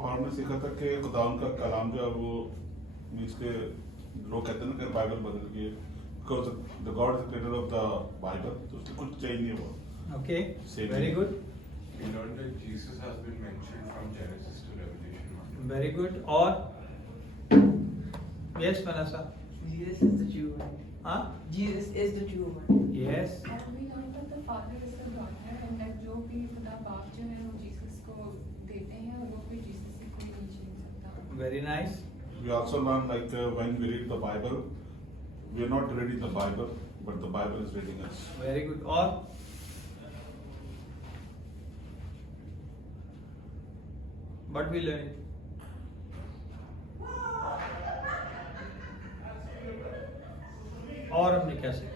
और हमने सीखा था कि खुदा उनका कलाम जो है वो मीन्स के लोग कहते हैं ना कि बाइबल बदल गई because the God is creator of the Bible, तो उसमें कुछ चेंज नहीं हुआ। Okay, Same very here. good, We learned that Jesus has been mentioned from Genesis to Revelation. very good. Or yes, Vanessa. Jesus is the true one. Huh? Jesus is the true one. Yes. And we learned that the Father is the daughter and that जो भी खुदा बाप जो है वो Jesus को देते हैं और वो भी जीसस से कोई नहीं छीन सकता। Very nice. We also learn like when we read the Bible, we are not reading the Bible, but the Bible is reading us. Very good. Or what we learn? और हमने क्या सीखा?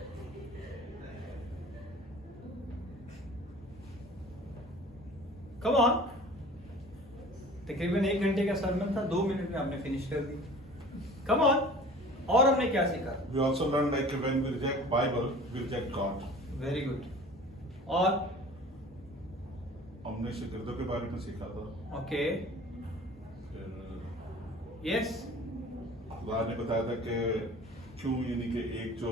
Come on. तकरीबन 1 घंटे का सरमन था, 2 minute में आपने फिनिश कर दी. Come on. और हमने क्या सीखा? We also learn like when we reject Bible, we reject God. Very good. और हमने शिकरतों के बारे में सीखा था। okay. फिर Yes. खुदा ने बताया था कि क्यों यानी कि एक जो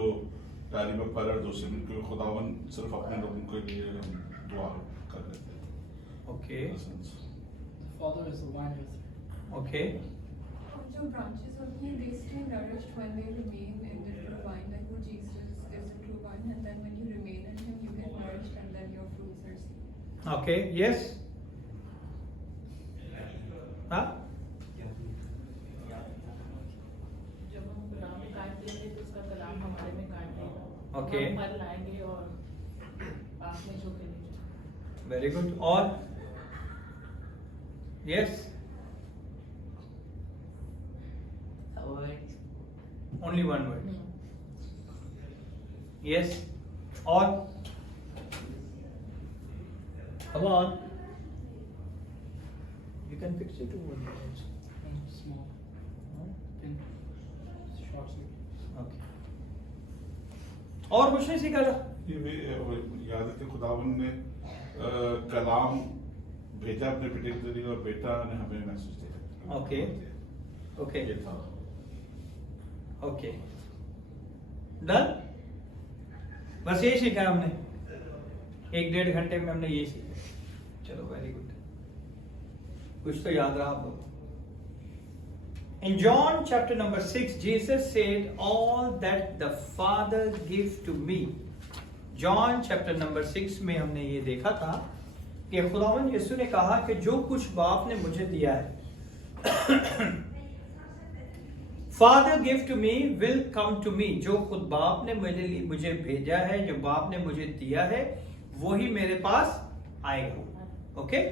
तालीम पर है दूसरे में क्यों खुदावन सिर्फ अपने लोगों के लिए हम दुआ कर लेते हैं। Okay. The Father is the vine dresser. Okay. और जो branches होती हैं they stay nourished when they remain in the true vine, like who Jesus is the true vine, and then when you remain in Him you get nourished and then your fruits are seen. Okay. Yes. हाँ? जब हम गुलाम काट देंगे तो उसका कलाम हमारे में काट देगा। Okay. हम फल लाएंगे और पास में झोंके नहीं। Very good. और yes. A word. Only one word. Yes. और come on. You can fix it to one word. Small. Thin. Short sleeve. Okay. और कुछ नहीं सीखा था? ये भी याद है कि खुदावन ने कलाम भेजा अपने बेटे के जरिए और बेटा ने हमें मैसेज दिया। Okay. Okay. ये था। Okay. Done? बस यही सीखा हमने। 1-1.5 घंटे में हमने यही सीखा। चलो वेरी गुड। कुछ तो याद रहा आप लोगों को। In John chapter number 6, Jesus said, "All that the Father gives to me." John chapter number 6 में हमने ये देखा था कि खुदावंद यीशु ने कहा कि जो कुछ बाप ने मुझे दिया है, Father give to me will come to me. जो खुद बाप ने मेरे लिए मुझे भेजा है, जो बाप ने मुझे दिया है, वही मेरे पास आएगा. Okay?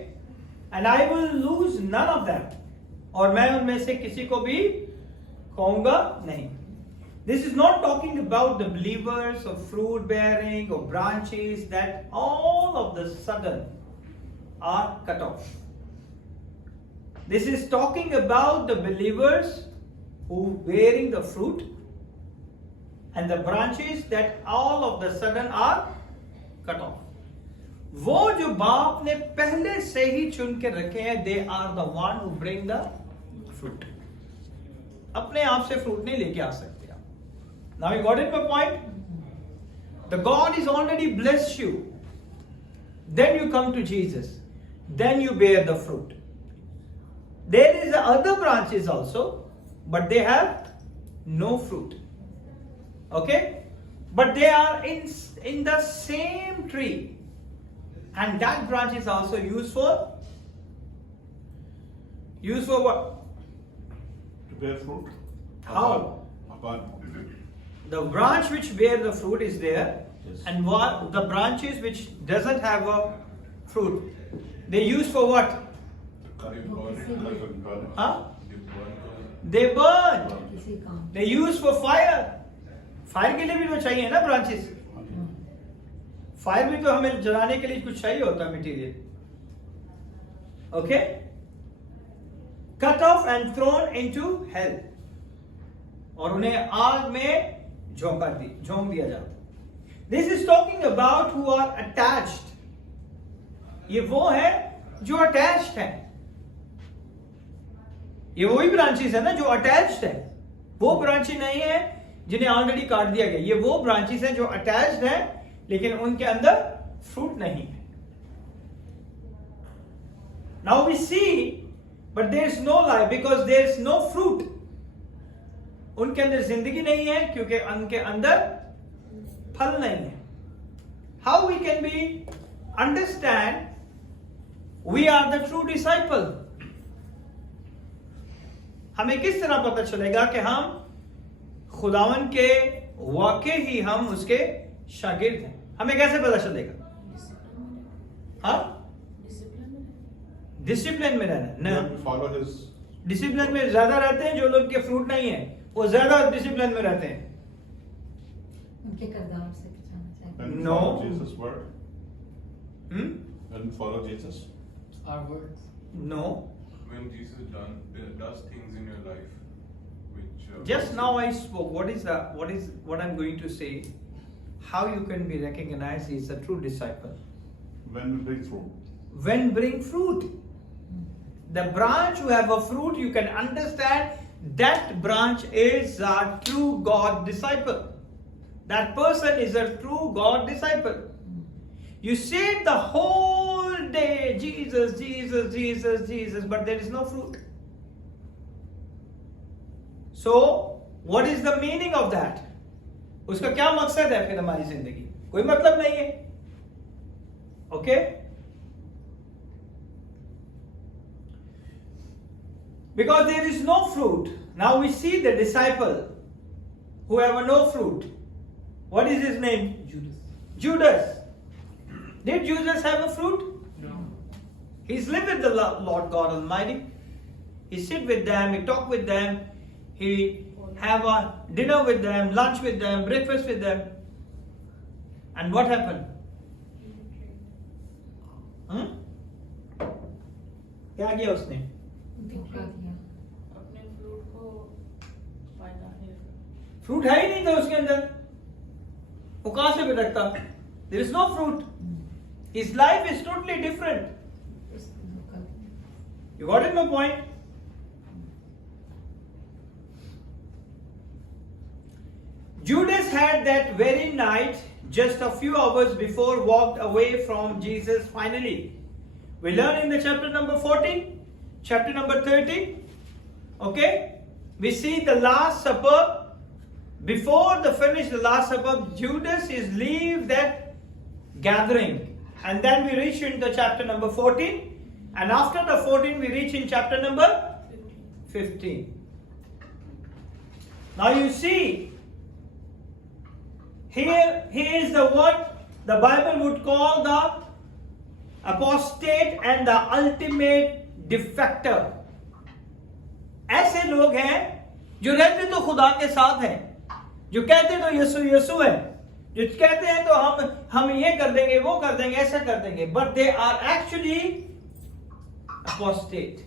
And I will lose none of them. और मैं उनमें से किसी को भी कहूंगा नहीं. This is not talking about the believers or fruit bearing or branches that all of the sudden are cut off. This is talking about the believers who bearing the fruit and the branches that all of the sudden are cut off. वो जो बाप ने पहले से ही चुन के रखे हैं, they are the one who bring the fruit. अपने आप से फ्रूट नहीं लेके आ सकते आप. Now you got it my point? The God is already blessed you. Then you come to Jesus. Then you bear the fruit. There is other branches also, but they have no fruit. Okay? But they are in the same tree. And that branch is also used for what? To bear fruit. How? Upon. The branch which bear the fruit is there, Yes. and what the branches which doesn't have a fruit, they use for what? Huh? They burn. किसी काम. They use for fire. Fire के लिए भी तो चाहिए ना branches. Fire भी तो हमें जलाने के लिए कुछ चाहिए होता है material. Okay? Cut off and thrown into hell. और उन्हें आग में झोंक दिया जाता. This is talking about who are attached. ये वो है जो attached है. ये वही ब्रांचेस है ना जो अटैच्ड है, वो ब्रांचेस नहीं है जिन्हें ऑलरेडी काट दिया गया, ये वो ब्रांचेस हैं जो अटैच्ड है लेकिन उनके अंदर फ्रूट नहीं है. Now we see, but there is no life because there is no fruit. उनके अंदर जिंदगी नहीं है क्योंकि उनके अंदर फल नहीं है. How we can be understand we are the true disciple? हमें किस तरह पता चलेगा कि हम खुदावन के वाकई ही हम उसके शागिर्द हैं? हमें कैसे पता चलेगा? हाँ, डिसिप्लिन में रहना. You have to follow his. Discipline में ज्यादा रहते हैं जो लोग के फ्रूट नहीं है, वो ज्यादा डिसिप्लिन में रहते हैं. उनके किरदार से पहचाना चाहिए. When you No. follow Jesus' word, Hmm? when you follow Jesus, Our words. No. When Jesus does things in your life, which Just now I spoke. What I'm going to say? How you can be recognized as a true disciple? when we bring fruit, When bring fruit. The branch who have a fruit, you can understand that branch is a true God disciple. That person is a true God disciple. You say the whole day, Jesus, Jesus, Jesus, Jesus, but there is no fruit. So, what is the meaning of that? उसका क्या मकसद है फिर हमारी जिंदगी? कोई मतलब नहीं है. Okay? Because there is no fruit. Now we see the disciple who have no fruit. What is his name? Judas. Judas. Did Judas have a fruit? No. He's lived with the Lord God Almighty. He sit with them, he talk with them, he have a dinner with them, lunch with them, breakfast with them. And what happened? क्या किया उसने? धोखा दिया. अपने fruit को फायदा है. Fruit है ही नहीं था उसके अंदर, वो कहां से भटकता? There is no fruit. His life is totally different. धोखा दिया. You got it, my point? Judas had that very night, just a few hours before, walked away from Jesus finally. We learn in the chapter number 14, chapter number 13. Okay? We see the Last Supper. Before the finish the Last Supper, Judas is leave that gathering. And then we reach into chapter number 14. And after the 14, we reach in chapter number 15. Now you see, here is the what the Bible would call the apostate and the ultimate defector. ऐसे लोग हैं जो रहते तो खुदा के साथ हैं, जो कहते तो यीशु यीशु है, जो कहते हैं तो हम ये कर देंगे, वो कर देंगे, ऐसा कर देंगे, but they are actually apostate.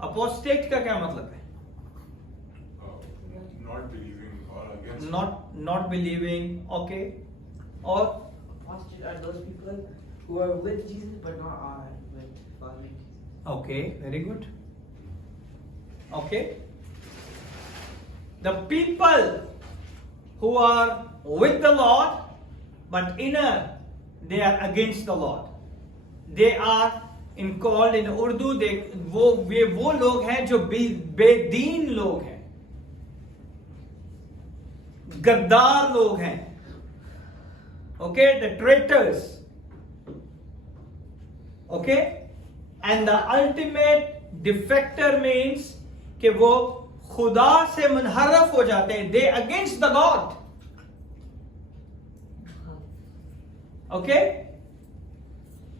Apostate का क्या मतलब है? not believing or against. Not believing, okay. Or Apostate are those people who are with Jesus but not are with following Jesus. okay, very good. Okay. The people who are with the Lord but inner they are against the Lord. They are called in Urdu वो लोग हैं जो बेदीन लोग हैं, गद्दार लोग हैं. Okay, the traitors. Okay, and the ultimate defector means कि वो खुदा से मुनहरफ हो जाते हैं. They against the God. Okay,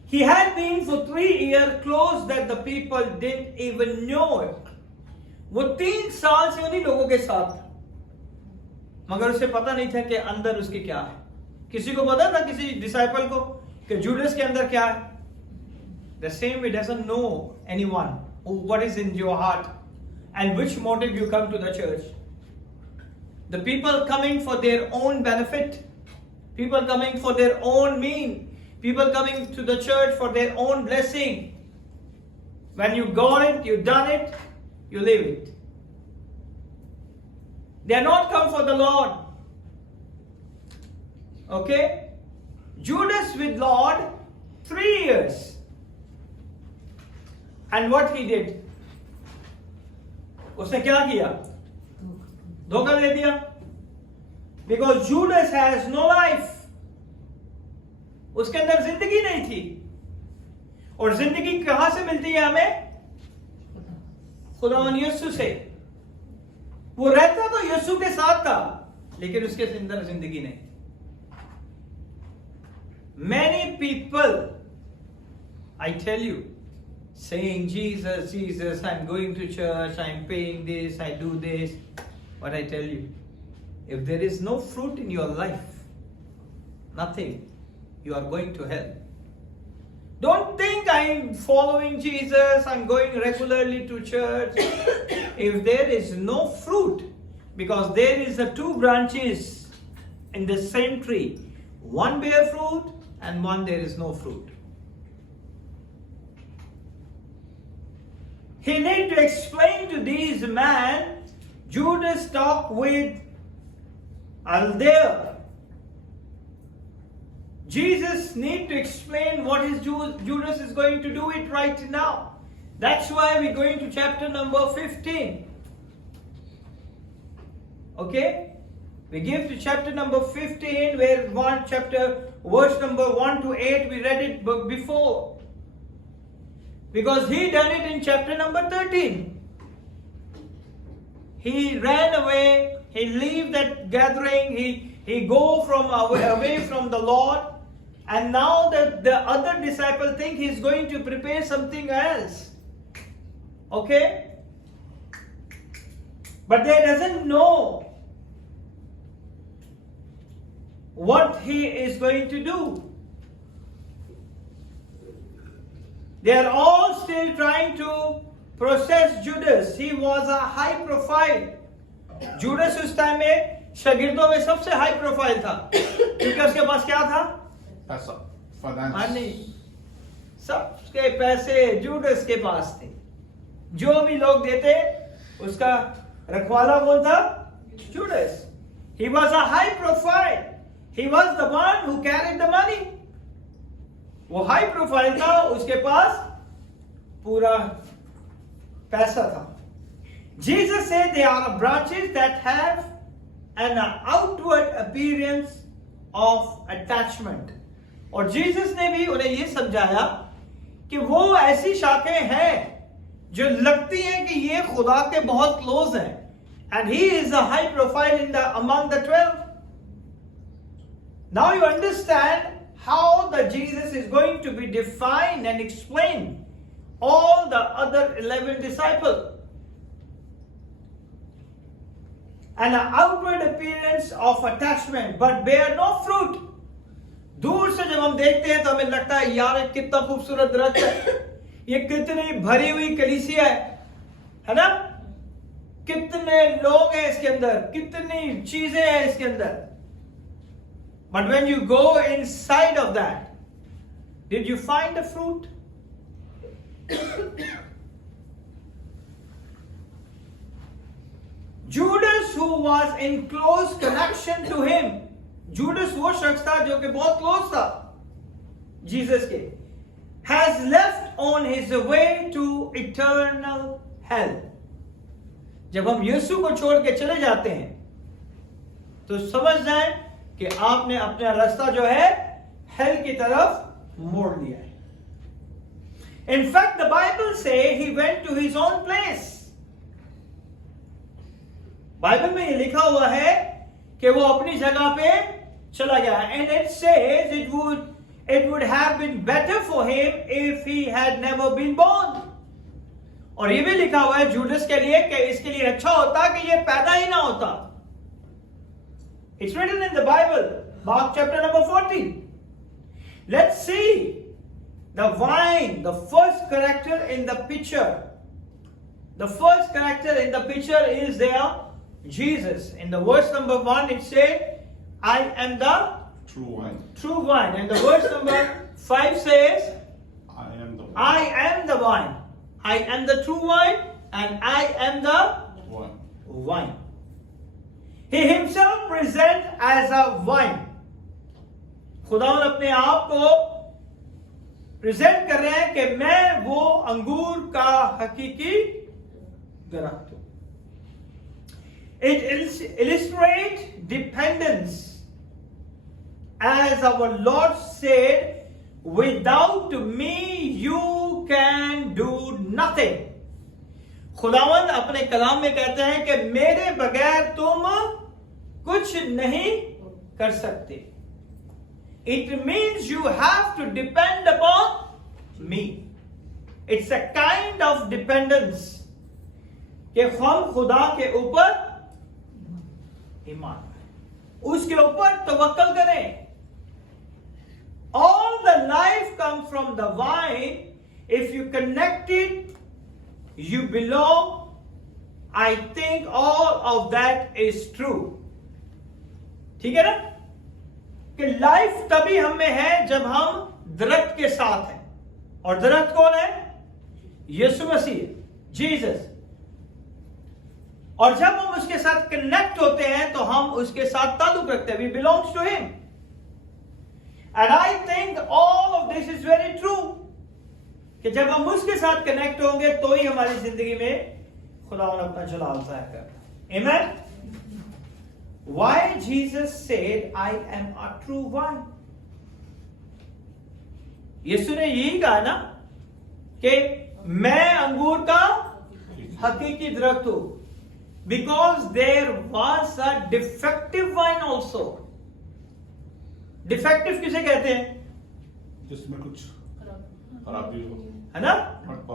he had been for 3 years close that the people didn't even know it. वो 3 साल से उन्हीं लोगों के साथ था, मगर उसे पता नहीं था कि अंदर उसके क्या है. किसी को पता था, किसी डिसाइपल को, कि जूडस के अंदर क्या है? The same way doesn't know anyone what is in your heart and which motive you come to the church. The people coming for their own benefit, people coming for their own mean, people coming to the church for their own blessing. When you got it, you done it, you leave it. They are not come for the Lord. Okay? Judas with Lord 3 years. And what he did? उसने क्या किया? धोखा दे दिया. Because Judas has no life. उसके अंदर जिंदगी नहीं थी. और जिंदगी कहां से मिलती है हमें? खुदावन यीशु से. वो रहता तो यीशु के साथ था, लेकिन उसके अंदर जिंदगी नहीं. Many people, I tell you, saying Jesus, Jesus, I'm going to church, I'm paying this, I do this. But I tell you, if there is no fruit in your life, nothing, you are going to hell. Don't think I'm following Jesus, I'm going regularly to church. If there is no fruit, because there is the 2 branches in the same tree, one bear fruit and one there is no fruit. He need to explain to these man, Judas talk with Aldair. Jesus need to explain what is Judas is going to do it right now. That's why we're going to chapter number 15. Okay? We give to chapter number 15 where verse number 1 to 8 we read it before. Because he done it in chapter number 13. He ran away, he leave that gathering, he go from away from the Lord. And now the other disciple think he's going to prepare something else. Okay? But they doesn't know what he is going to do. They are all still trying to process Judas. He was a high profile. Judas उस time में शागिर्दों में सबसे high profile था, क्योंकि उसके पास क्या था? पैसा, फाइनेंस. मनी. सबके पैसे जूडस के पास थे. जो भी लोग देते उसका रखवाला कौन था? Judas. He was a high profile. He was the one who carried the money. वो हाई प्रोफाइल था, उसके पास पूरा पैसा था. Jesus said they are branches that have an outward appearance of attachment. और जीसस ने भी उन्हें ये समझाया कि वो ऐसी शाखें हैं जो लगती हैं कि ये खुदा के बहुत क्लोज हैं. And he is a high profile among the 12. Now you understand how the Jesus is going to be defined and explained all the other 11 disciples. An outward appearance of attachment, but bear no fruit. दूर से जब हम देखते हैं तो हमें लगता है यार कितना खूबसूरत दरख्त है, ये कितनी भरी हुई कलीसिया है ना? कितने लोग हैं इसके अंदर, कितनी चीजें हैं इसके अंदर. But when you go inside of that, did you find the fruit? Judas, who was in close connection to him, Judas वो शख्स था जो कि बहुत क्लोज था जीसस के, has left on his way to eternal hell. जब हम यीशु को छोड़ के चले जाते हैं तो समझ जाएं कि आपने अपना रास्ता जो है हेल की तरफ मोड़ लिया है. In fact, the Bible say he went to his own place. Bible में ये लिखा हुआ है कि वो अपनी जगह पे चला गया. And it says it would have been better for him if he had never been born. और ये भी लिखा हुआ है जूडस के लिए कि इसके लिए अच्छा होता कि ये पैदा ही ना होता. It's written in the Bible, Mark chapter number 14. Let's see the vine, the first character in the picture. The first character in the picture is there, Jesus. In the verse number 1 it said, I am the true vine. And the verse number 5 says, I am the vine. I am the vine. I am the true wine and I am the One. wine. He himself presents as a wine. खुदावन अपने आप को present कर रहे हैं कि मैं वो अंगूर का हकीकी दरख्त हूं. It illustrates dependence, as our Lord said, without me you can do nothing. खुदावंद अपने कलाम में कहते हैं कि मेरे बगैर तुम कुछ नहीं कर सकते. It means you have to depend upon me. It's a kind of dependence कि हम खुदा के ऊपर ईमान उसके ऊपर तवक्कल करें. All the life comes from the vine. If you connect it, you belong. I think all of that is true. ठीक है ना कि लाइफ तभी हम में है जब हम दरख्त के साथ हैं. और दरख्त कौन है? यीशु मसीह, जीसस. और जब हम उसके साथ कनेक्ट होते हैं तो हम उसके साथ ताल्लुक रखते हैं. We belongs to him. And I think all of this is very true कि जब हम उसके साथ कनेक्ट होंगे तो ही हमारी जिंदगी में खुदा अपना जलाल जाहिर करता है. आमीन. Why Jesus said, I am a true vine? यीशु ने यही कहा ना कि मैं अंगूर का हकीकी दरख्त हूं. Because there was a defective vine also. Defective किसे कहते हैं? जिसमें कुछ खराबी हो, है ना.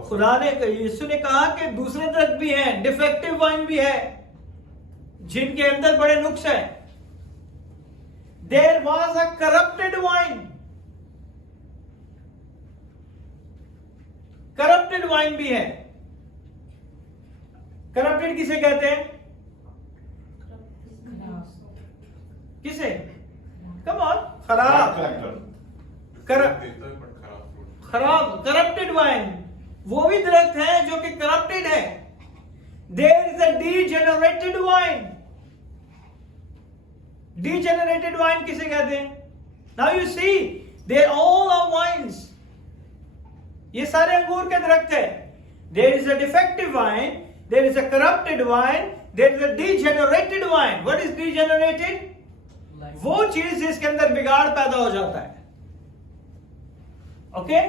खुदा ने यीशु ने कहा कि दूसरे दरख्त भी हैं, डिफेक्टिव वाइन भी है, जिनके अंदर बड़े नुक्स हैं. There was a corrupted wine. Corrupted wine भी है. करप्टेड किसे कहते हैं? किसे? Come on. खराब. देता है but खराब fruit. खराब करप्टेड वाइन वो भी दरख्त है जो कि करप्टेड है. There is a degenerated wine. Degenerated wine किसे कहते हैं? Now you see, they all are wines. ये सारे अंगूर के दरख्त है. There is a defective wine, there is a corrupted wine, there is a degenerated wine. What is degenerated? वो चीज जिसके अंदर बिगाड़ पैदा हो जाता है. Okay?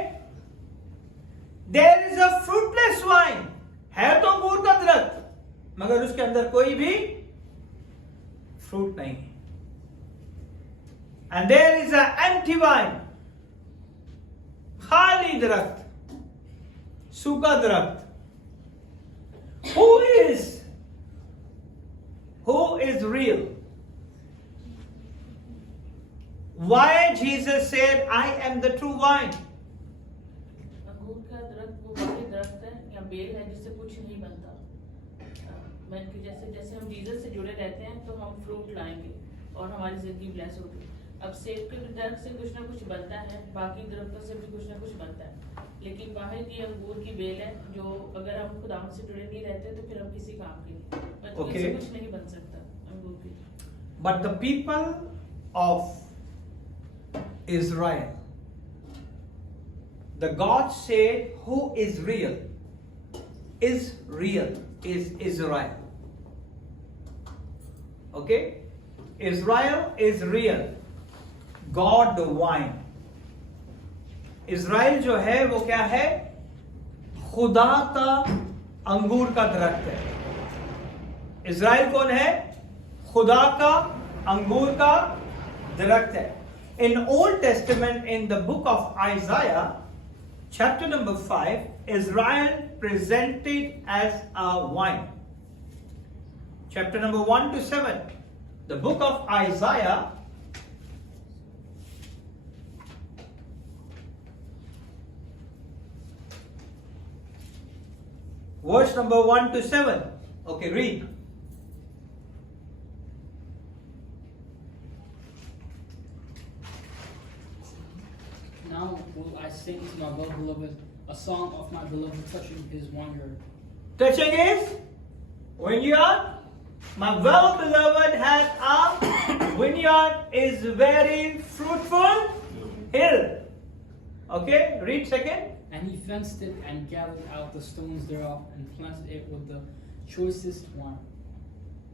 There is a fruitless wine. है तो अंगूर का दरख्त मगर उसके अंदर कोई भी फ्रूट नहीं है. And there is an empty wine. खाली दरख्त, सूखा दरख्त. Who is real? Why Jesus said, I am the true wine? अंगूर का दरख्त वो बाकी दरख्त है या बेल है जिससे कुछ नहीं बनता. मैं कि जैसे जैसे हम जीसस से जुड़े रहते हैं तो हम फ्रूट लाएंगे और हमारी जिंदगी ब्लेस होगी. अब सेब के दरख्त से कुछ ना कुछ बनता है, बाकी दरख्तों से भी कुछ ना कुछ बनता है, लेकिन बाहर की अंगूर की बेल है जो अगर हम खुदावन से जुड़े नहीं रहते तो फिर हम किसी काम के नहीं. मतलब Okay. इससे कुछ नहीं बन सकता अंगूर की. But the people of Israel, the God said, who is real? Is real is Israel. Okay? Israel is real. God the vine. Israel जो है वो क्या है? खुदा का अंगूर का दरख्त है. इज़राइल कौन है? खुदा का अंगूर का दरख्त है. In Old Testament, in the book of Isaiah, chapter number 5, Israel presented as a vine. Chapter number 1 to 7, the book of Isaiah, verse number 1 to 7. Okay, read. Now will I sing to my well-beloved, a a song of my beloved touching his vineyard. Touching his vineyard. My well-beloved has a vineyard is very fruitful hill. Okay, read second. And he fenced it and gathered out the stones thereof and planted it with the choicest wine.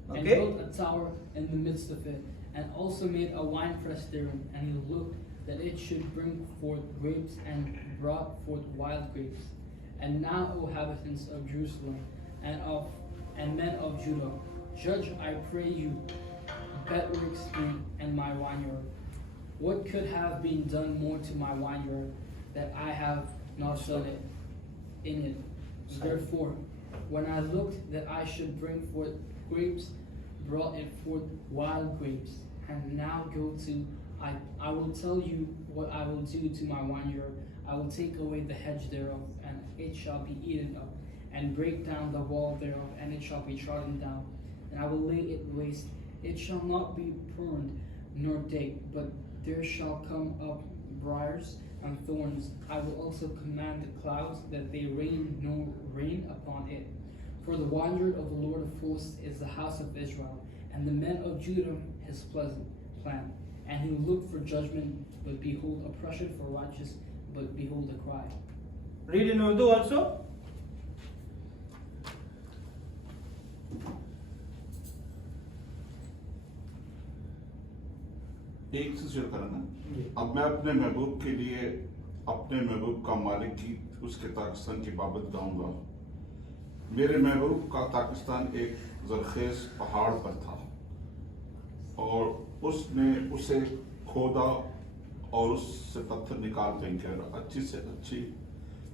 And Okay. built a tower in the midst of it, and also made a winepress therein. And he looked that it should bring forth grapes, and brought forth wild grapes. And now, O inhabitants of Jerusalem and men of Judah, judge, I pray you, Betwick Street and my vineyard. What could have been done more to my vineyard that I have not done it in it? Therefore, when I looked that I should bring forth grapes, brought it forth wild grapes. And now go to, I will tell you what I will do to my vineyard. I will take away the hedge thereof, and it shall be eaten up, and break down the wall thereof, and it shall be trodden down. And I will lay it waste. It shall not be pruned nor digged, but there shall come up briars and thorns. I will also command the clouds that they rain no rain upon it. For the vineyard of the Lord of hosts is the house of Israel, and the men of Judah his pleasant plan. And he will look for judgment, but behold oppression, for righteous, but behold a cry. Read in Urdu also. एक से share करना। अब मैं अपने महबूब के लिए अपने महबूब का मालिक की उसके ताकिस्तान की बाबत गाऊंगा। मेरे महबूब का ताकिस्तान एक जरखेज पहाड़ पर था और उसने उसे खोदा और उससे पत्थर निकाल फेंके अच्छी से अच्छी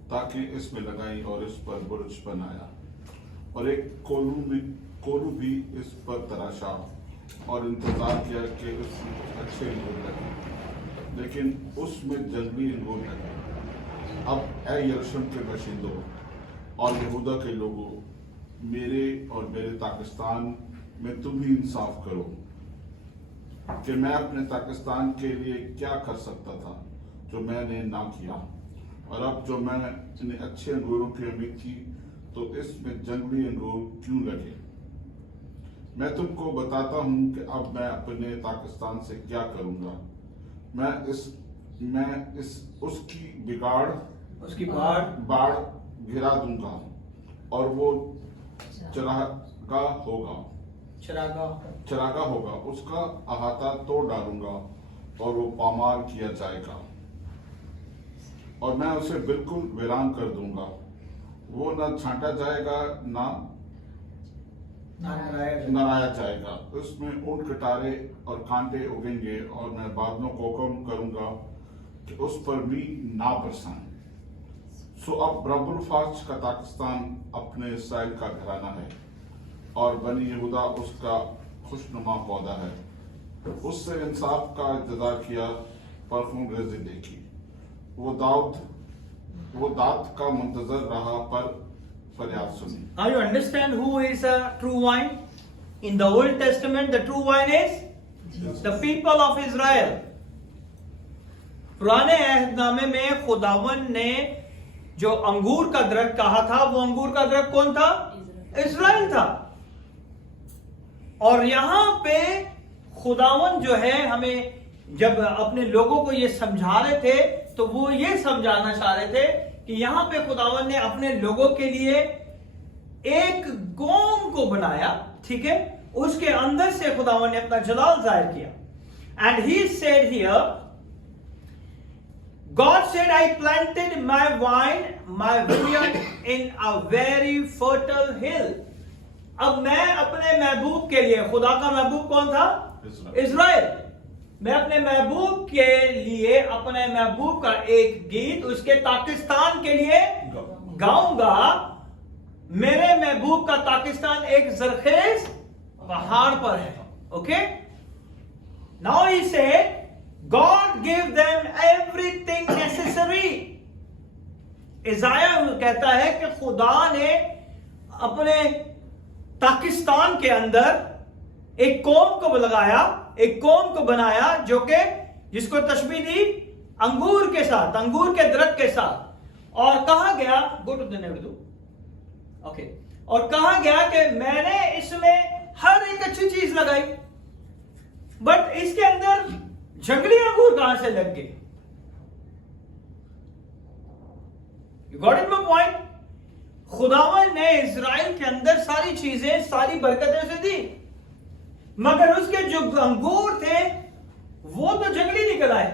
ताकि इसमें लगाई और इस पर बुर्ज बनाया और एक कोलू भी इस पर तराशा और इंतजार किया कि उसमें अच्छे अंगूर लगे, लेकिन उसमें जंगली अंगूर लगे। अब ऐ यरूशलेम के बाशिंदों और यहूदा के लोगों, मेरे और मेरे पाकिस्तान में तुम ही इंसाफ करो कि मैं अपने पाकिस्तान के लिए क्या कर सकता था जो मैंने ना किया, और अब जो मैंने अच्छे अंगूरों की उम्मीद की तो इसमें जंगली अंगूर क्यों लगे। मैं तुमको बताता हूँ कि अब मैं अपने पाकिस्तान से क्या करूँगा। मैं उसकी बाढ़ गिरा दूंगा और वो चरागा होगा, उसका अहाता तोड़ डालूंगा और वो पामार किया जाएगा और मैं उसे बिल्कुल वीरान कर दूंगा। वो न छांटा जाएगा ना नराया जाएगा। उसमें ऊंट कटारे और कांटे उगेंगे और मैं बादलों को हुक्म करूंगा कि उस पर भी ना बरसाएं। सो अब रब्बुल फाज का पाकिस्तान अपने इसराइल का घराना है और बनी यहूदा उसका खुशनुमा पौधा है। उससे इंसाफ का इंतजार किया पर खून रेज़ी देखी। वो दाद का मुंतजर रहा पर फरियाद सुनी। Now you understand who is a true wine? In the Old Testament, the true wine is the people of Israel. पुराने अहदनामे में खुदावन ने जो अंगूर का दरख्त कहा था, वो अंगूर का दरख्त कौन था? इस्राएल था। और यहां पे खुदावन जो है हमें जब अपने लोगों को ये समझा रहे थे तो वो ये समझाना चाह रहे थे कि यहां पे खुदावन ने अपने लोगों के लिए एक कौम को बनाया, ठीक है, उसके अंदर से खुदावन ने अपना जलाल जाहिर किया। And he said here, God said, I planted my vine, my vineyard in a very fertile hill. अब मैं अपने महबूब के लिए, खुदा का महबूब कौन था? इस्राएल। मैं अपने महबूब के लिए अपने महबूब का एक गीत उसके पाकिस्तान के लिए गाऊंगा। मेरे महबूब का पाकिस्तान एक जरखेज पहाड़ पर है। Okay, now he said God gave them everything necessary. इज़ाया कहता है कि खुदा ने अपने पाकिस्तान के अंदर एक कौम को लगाया, एक कौम को बनाया जो कि जिसको तशबीह दी अंगूर के साथ, अंगूर के दरख्त के साथ। और कहा गया, go to the next, okay, और कहा गया कि मैंने इसमें हर एक अच्छी चीज लगाई, बट इसके अंदर जंगली अंगूर कहां से लग गए? You got it my point? खुदावन ने इजराइल के अंदर सारी चीजें, सारी बरकतें उसे दी, मगर उसके जो अंगूर थे वो तो जंगली निकल आए।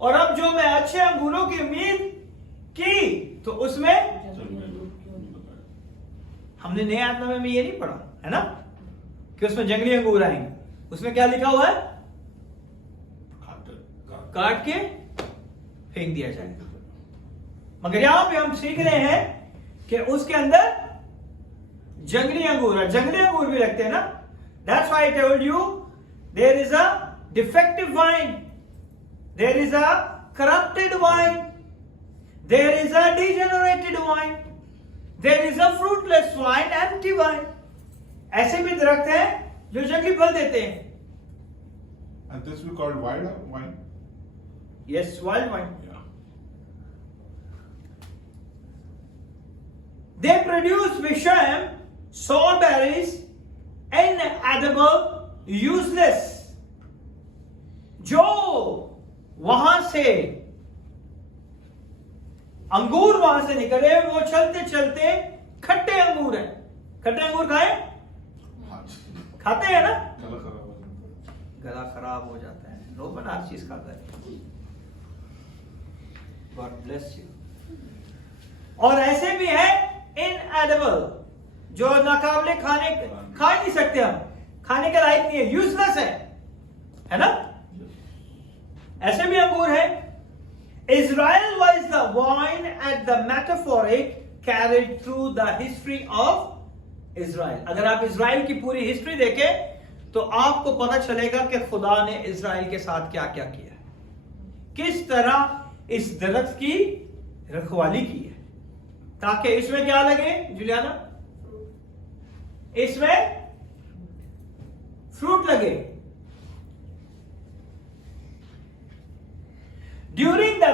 और अब जो मैं अच्छे अंगूरों की उम्मीद की तो उसमें हमने नए आत्मा में ये नहीं पढ़ा है ना कि उसमें जंगली अंगूर आएंगे। उसमें क्या लिखा हुआ है? काट के फेंक दिया जाएगा। मगर यहां पे हम सीख रहे हैं कि उसके अंदर जंगली अंगूर है। जंगली अंगूर भी रखते हैं ना। That's why I told you there is a defective wine, there is a corrupted wine, there is a degenerated wine, there is a fruitless wine, empty wine. ऐसे भी दरख्त हैं जो जंगली फल देते हैं। And this we call wild wine. Yes, wild wine. Yeah. They produce visham, sour berries, inedible, useless. जो वहां से अंगूर वहां से निकले वो चलते चलते खट्टे अंगूर हैं। खट्टे अंगूर खाए? खाते हैं ना? गला खराब हो जाता है। गला खराब हो जाता है, लोग हर चीज खाता है। God bless you. और ऐसे भी है इनएडिबल, जो नाकाबिले खाने, खा ही नहीं सकते हम, खाने के लायक नहीं है, यूजलेस है ना? ऐसे भी अंगूर है। Israel was the wine at the metaphoric carried through the history of Israel. अगर आप इजराइल की पूरी हिस्ट्री देखें तो आपको पता चलेगा कि खुदा ने इजराइल के साथ क्या क्या किया है, किस तरह इस दरख्त की रखवाली की है, ताकि इसमें क्या लगे जुलियाना? इसमें फ्रूट लगे। ड्यूरिंग द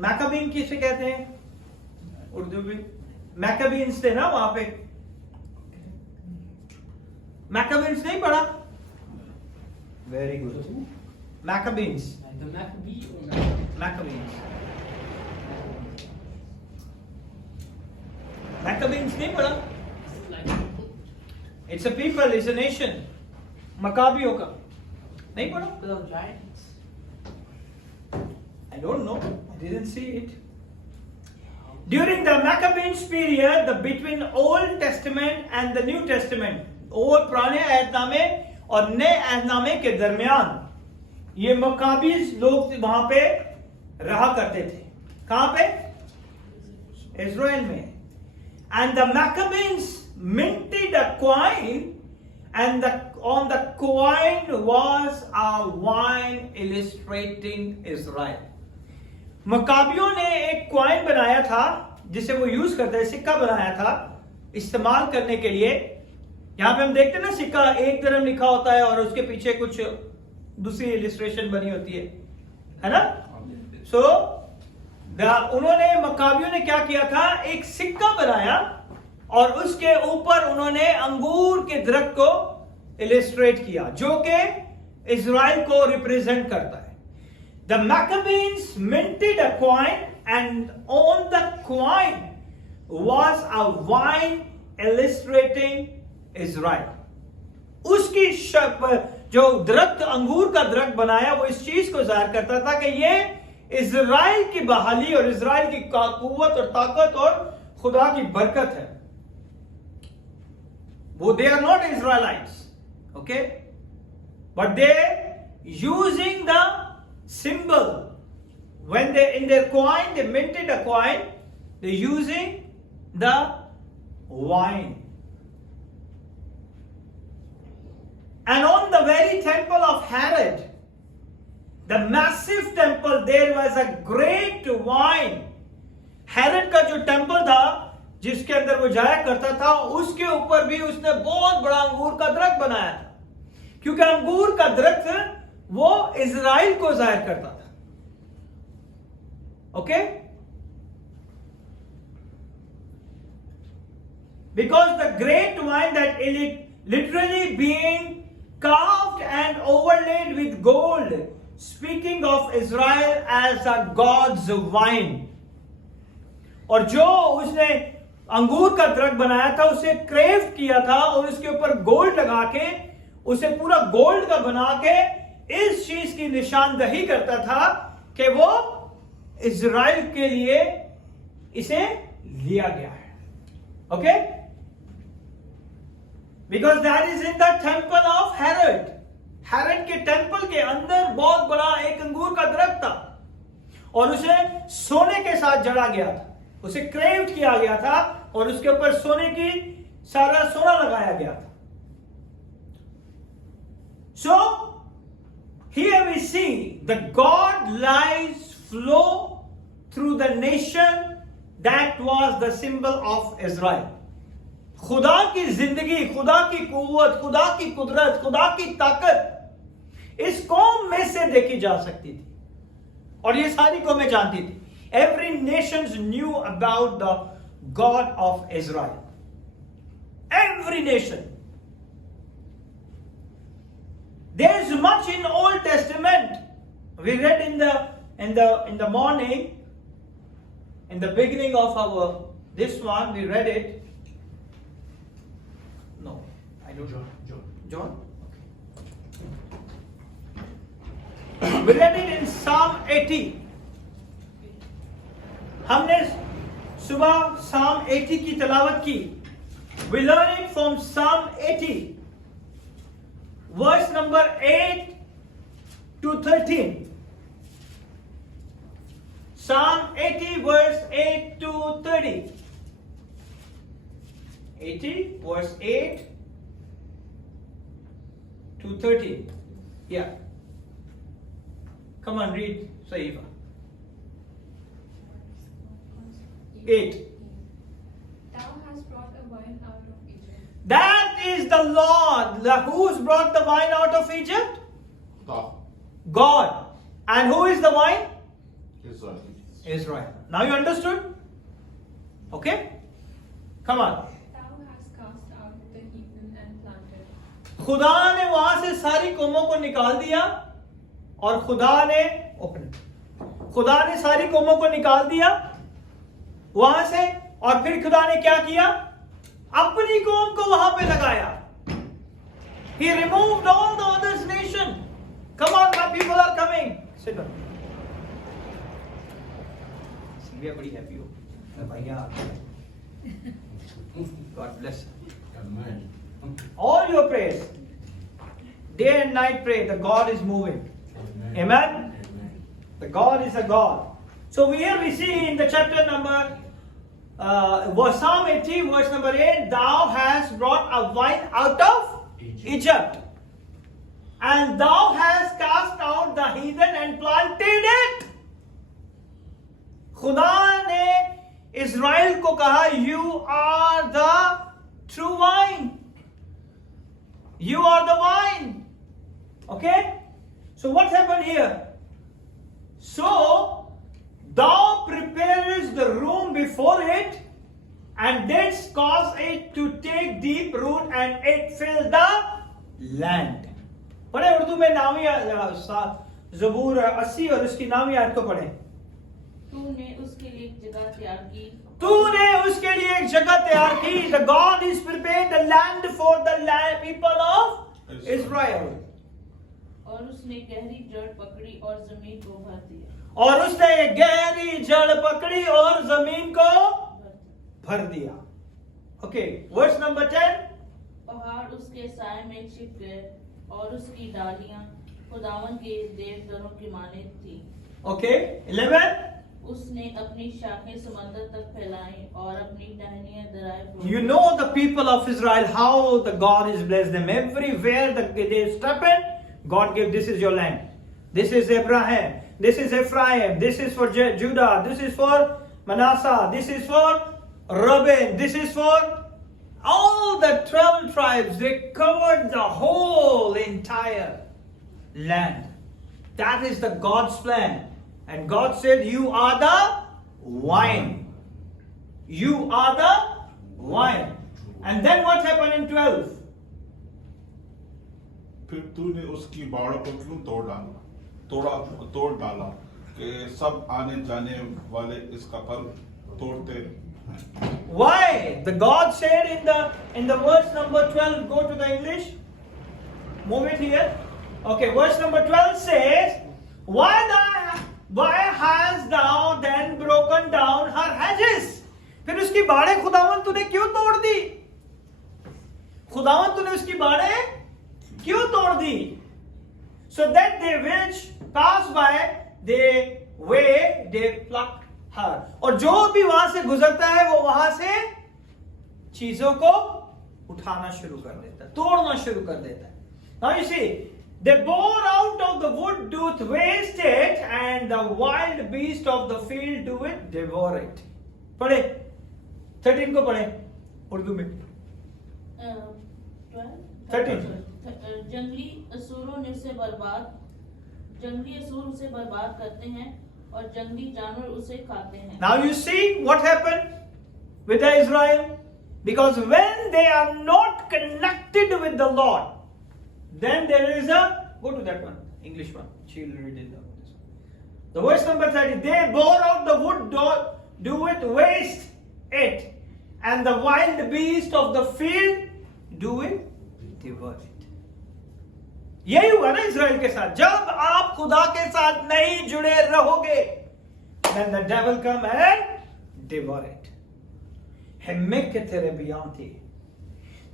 मैकाबीन किसे कहते हैं उर्दू में? मैकाबीन्स थे ना वहां पे। मैकाबीन्स नहीं पढ़ा? Very good. Maccabeans, The Maccabee or Maccabeans, Maccabeans नहीं पढ़ा? like it's a people, it's a nation. मकाबियों का नहीं पढ़ा? The giants. I don't know. I didn't see it. During the Maccabees period, between Old Testament and the New Testament, और पुराने अहदनामे और नए अहदनामे के दरमियान ये मकाबीज लोग वहां पे रहा करते थे। कहां पे? इजराइल में। And the Maccabees minted a coin, and on the coin was a wine illustrating Israel. मकाबियों ने एक कॉइन बनाया था जिसे वो यूज करते थे, सिक्का बनाया था इस्तेमाल करने के लिए। यहां पे हम देखते हैं ना, सिक्का एक तरफ लिखा होता है और उसके पीछे कुछ दूसरी इलिस्ट्रेशन बनी होती है ना? सो उन्होंने, मकाबियों ने क्या किया था, एक सिक्का बनाया और उसके ऊपर उन्होंने अंगूर के दरख्त को इलिस्ट्रेट किया जो कि इजराइल को रिप्रेजेंट करता है। The Maccabees minted a coin, and on the coin was a vine illustrating Israel. उसकी जो दरख्त, अंगूर का दरख्त बनाया, वो इस चीज को जाहिर करता था कि ये इजराइल की बहाली और इजराइल की कुव्वत और ताकत और खुदा की बरकत है। वो they are not Israelites, okay, but they using the symbol. When they in their coin, they minted a coin, they're using the wine. And on the very temple of Herod, the massive temple, there was a great wine. Herod का जो temple था जिसके अंदर वो जाया करता था, उसके ऊपर भी उसने बहुत बड़ा अंगूर का दरख्त बनाया था, क्योंकि अंगूर का दरख्त वो इजराइल को जाहिर करता था। Okay, Because the great wine that literally being carved and overlaid with gold, speaking of Israel as a God's wine. और जो उसने अंगूर का दरख्त बनाया था उसे क्रेव किया था और उसके ऊपर गोल्ड लगा के उसे पूरा गोल्ड का बना के इस चीज की निशानदही करता था कि वो इजराइल के लिए इसे लिया गया है. Okay, because that is in the temple of Herod. Herod के टेम्पल के अंदर बहुत बड़ा एक अंगूर का दरख्त था और उसे सोने के साथ जड़ा गया था, उसे क्रेव किया गया था और उसके ऊपर सोने की सारा सोना लगाया गया था. So here we see the God lies flow through the nation that was the symbol of Israel. खुदा की जिंदगी, खुदा की कुव्वत, खुदा की कुदरत, खुदा की ताकत इस कौम में से देखी जा सकती थी और ये सारी कौमें जानती थी. Every nation knew about the God of Israel. Every nation. There is much in Old Testament. We read in the morning, in the beginning of our this one, we read it. No, I don't. John. Okay. We read it in Psalm 80. हमने सुबह Psalm 80 की तलावत की. We learn it from Psalm 80. Verse number 8 to 13. Psalm 80 verse 8 to 30. 80 verse 8 to 13. Yeah. Come on, read, Saifa. 8. Thou hast brought a wine out of Egypt. That is the Lord. Who's brought the wine out of Egypt? God. And who is the wine? Israel. Israel. Now you understood? Okay? Come on. Thou hast cast out the heathen and planted. खुदा ने वहां से सारी कौमों को निकाल दिया और खुदा ने सारी कौमों को निकाल दिया वहां से और फिर खुदा ने क्या किया? अपनी कौम को वहां पे लगाया. He removed all the others nation. Come on, my people are coming. Sit down. Sylvia बड़ी happy हो भैया. God bless. All your prayers, day and night pray. The God is moving. Amen. The God is a God. So here we see in the chapter number Psalm 80 verse number 8, thou hast brought a vine out of Egypt, and thou hast cast out the heathen and planted it. खुदा ने Israel को कहा, you are the true wine. You are the wine. Okay? So what's happened here? So thou preparest the room before it, and didst cause it to take deep root, and it filled the land. पढ़े उर्दू में नामी ज़बूर 80 और उसकी नामी आयत को पढ़े. तूने उसके लिए एक जगह तैयार की. तूने उसके लिए एक जगह तैयार की. The God is prepared the land for the people of Israel. और उसने गहरी जड़ पकड़ी और जमीन को भर दिया. और उसने गहरी जड़ पकड़ी और जमीन को भर दिया. Okay, verse number 10. पहाड़ उसके साए में छिप गए और उसकी डालियां खुदावन के देवदारों की माने थी. Okay, 11. उसने अपनी शाखें समंदर तक फैलाई और अपनी टहनियां दराए. You know the people of Israel, how the God is blessed them. Everywhere that they step in, God gave, this is your land. This is Abraham. This is Ephraim. This is for Judah. This is for Manasseh. This is for Reuben. This is for all the 12 tribes. They covered the whole entire land. That is the God's plan. And God said, you are the wine. You are the wine. And then what happened in 12? फिर तूने उसकी बाड़ों को क्यों तोड़ डाला कि सब आने जाने वाले इसका फल तोड़ते हैं। Why? The God said in the verse number 12, go to the English. Move it here. Okay, verse number 12 says, why hast thou then broken down her hedges? फिर उसकी बाड़ें खुदावन तूने क्यों तोड़ दी? खुदावन तूने उसकी बाड़ें क्यों तोड़ दी? So that they which pass by, they pluck her. और जो भी वहां से गुजरता है वो वहां से चीजों को उठाना शुरू कर देता है, तोड़ना शुरू कर देता है. Now you see, they bore out of the wood doth waste it, and the wild beast of the field do it devour it. पढ़े 13 को पढ़े उर्दू में. 13. जंगली असुर उसे बर्बाद करते हैं और जंगली जानवर उसे खाते हैं. Now you see what happened with the Israel, because when they are not connected with the Lord, then there is a, go to that one, English one, she'll read it down. The verse number 30, they bore out the wood, do it waste it, and the wild beast of the field do it devour it. यही हुआ ना Israel के साथ. जब आप खुदा के साथ नहीं जुड़े रहोगे, then the devil come and devour it.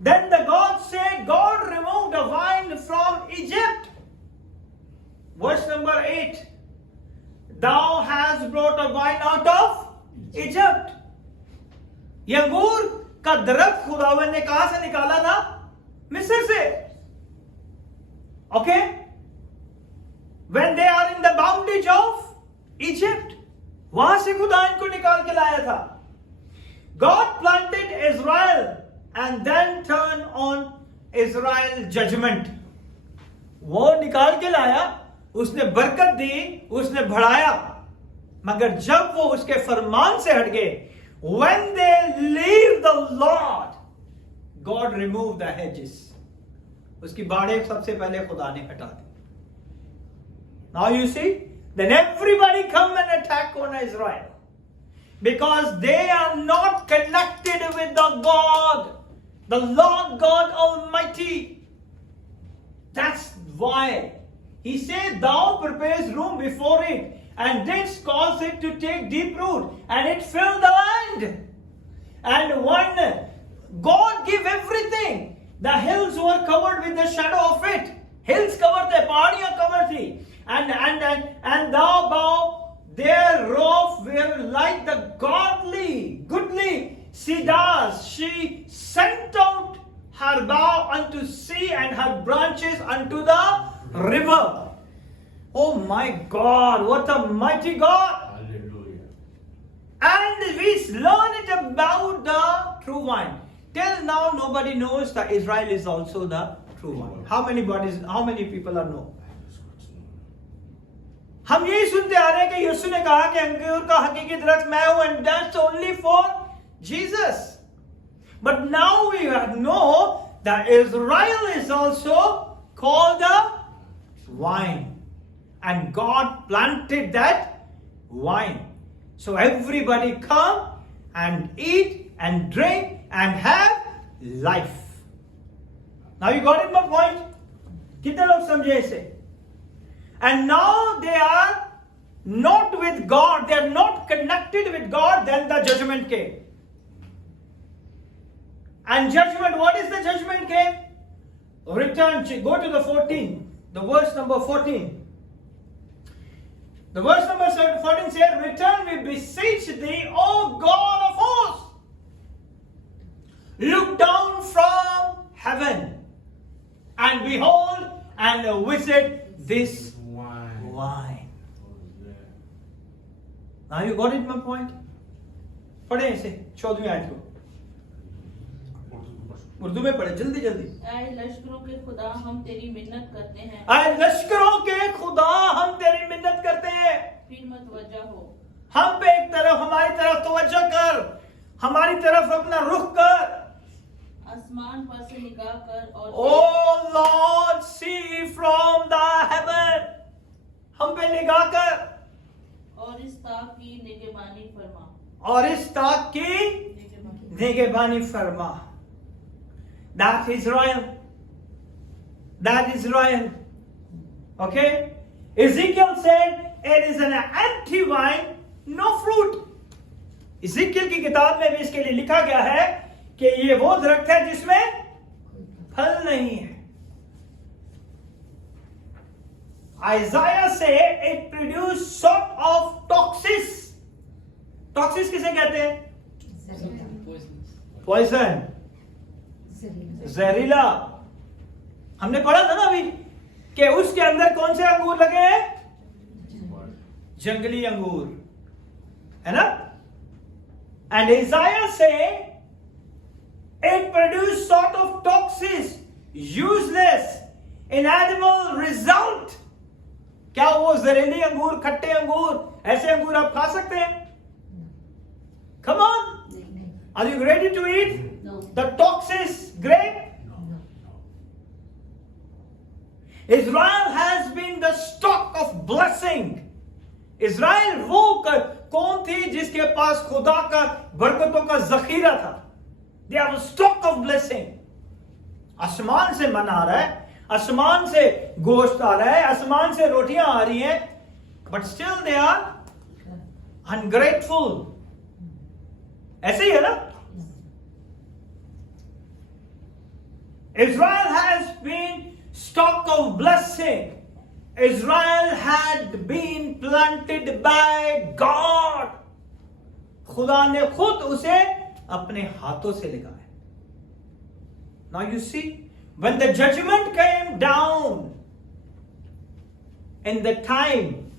Then the God said, God removed the wine from Egypt. Verse number 8. Thou hast brought a wine out of Egypt. ये अंगूर का दरख्त खुदावन ने कहां से निकाला था? मिस्र से. Okay? When they are in the bondage of Egypt, वहां से खुदा इनको निकाल के लाया था. God planted Israel and then turned on Israel judgment. वो निकाल के लाया, उसने बरकत दी, उसने बढ़ाया, मगर जब वो उसके फरमान से हट गए, when they leave the Lord, God removed the hedges. उसकी बाड़ें सबसे पहले खुदा ने हटा दी. Now you see, then everybody come and attack on Israel, because they are not connected with the God, the Lord God Almighty. That's why he said, thou preparest room before it, and didst cause it to take deep root, and it filled the land. And when God gave everything, the hills were covered with the shadow of it. Hills covered the, pahadiyan covered thee. And thou bow thereof were like the goodly cedars. She sent out her bough unto sea and her branches unto the river. Oh my God, what a mighty God! Hallelujah. And we learn it about the true vine. Till now, nobody knows that Israel is also the true vine. How many people are know? हम यही सुनते आ रहे हैं कि यीशु ने कहा कि अंगूर का हकीकी दरख्त मैं हूं, and that's only for Jesus. But now we know that Israel is also called the vine, and God planted that vine. So everybody come and eat and drink and have life. Now you got it, my point? कितने लोग समझे इसे? And now they are not with God, they are not connected with God, then the judgment came. And judgment, what is the judgment came? Return, go to the 14, the verse number 14. The verse number 14 says, return, we beseech thee, O God of hosts. Look down from heaven and behold and visit this wine. Now you got it, my point? पढ़े इसे 14वीं आयत को उर्दू में पढ़े जल्दी जल्दी. आए लश्करों के खुदा हम तेरी मिन्नत करते हैं. आए लश्करों के खुदा हम तेरी मिन्नत करते हैं. फिर मत वजह हो. हम पे एक तरफ हमारी तरफ तवज्जो कर, हमारी तरफ अपना रुख कर. आसमान पर से निकाल कर और Oh Lord, see from the heaven. हम पे निगाह कर और इस ताक की निगहबानी फरमा और इस ताक की निगहबानी निगहबानी फरमा. That's Israel. That is Israel. Okay? Ezekiel said it is an empty vine, no fruit. Ezekiel की किताब में भी इसके लिए लिखा गया है कि ये वो दरख्त है जिसमें फल नहीं है. Isaiah say it produce sort of toxis. Toxis किसे कहते हैं? Poisonous. Poison. जहरीला. हमने पढ़ा था ना अभी कि उसके अंदर कौन से अंगूर लगे हैं? जंगली अंगूर, है ना? And Isaiah say it produce sort of toxins, useless, inedible result. क्या वो जहरीली अंगूर, खट्टे अंगूर, ऐसे अंगूर आप खा सकते हैं? Come on, are you ready to eat the toxins grape? Israel has been the stock of blessing. Israel वो कौन थी जिसके पास खुदा का बरकतों का जखीरा था. They have a stock of blessing. आसमान से मन आ रहा है, आसमान से गोश्त आ रहा है, आसमान से रोटियां आ रही हैं, but still they are ungrateful. ऐसे ही है ना? Israel has been stock of blessing. Israel had been planted by God. खुदा ने खुद उसे अपने हाथों से लगाया. Now you see, when the judgment came down in the time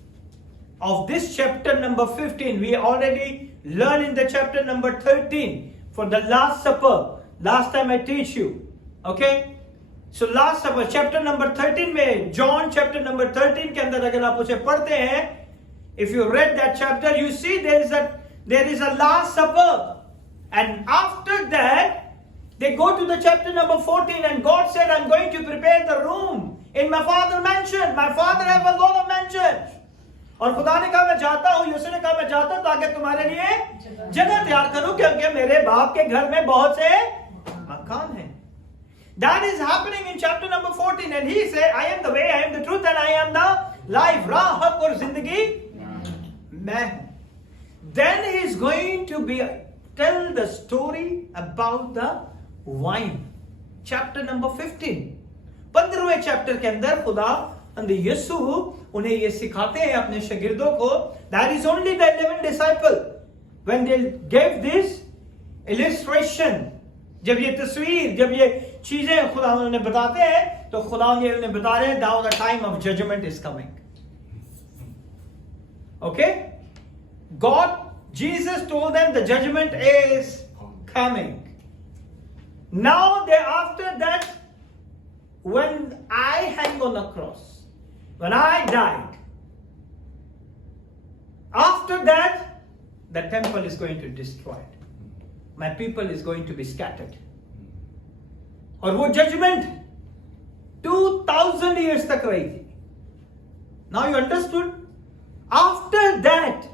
of this chapter number 15, we already learned in the chapter number 13 for the Last Supper. Last time I teach you. Okay? So Last Supper, chapter number 13 में, John chapter number 13 के अंदर अगर आप उसे पढ़ते हैं, if you read that chapter, you see there is a Last Supper. And after that, they go to the chapter number 14 and God said, I'm going to prepare the room in my Father's mansion. My Father have a lot of mansions. और खुदा ने कहा मैं जाता हूँ, यीशु ने कहा मैं जाता हूँ ताकि तुम्हारे लिए जगह तैयार करूँ क्योंकि मेरे बाप के घर में बहुत से मकान हैं. That is happening in chapter number 14 and he said, I am the way, I am the truth and I am the life. राह हक और जिंदगी मैं हूँ. Then he is going to tell the story about the wine. Chapter number 15. 15वें chapter के अंदर खुदा and यीशु उन्हें ये सिखाते हैं अपने शागिर्दों को. That is only the 11 disciples when they gave this illustration. जब ये तस्वीर, जब ये चीजें खुदा उन्हें बताते हैं तो खुदा उन्हें बता रहे हैं now the time of judgment is coming. Okay? Jesus told them the judgment is coming. Now after that, when I hang on the cross, when I died, after that, the temple is going to destroy it. My people is going to be scattered. और वो judgment 2000 years तक रही थी. Now you understood? After that,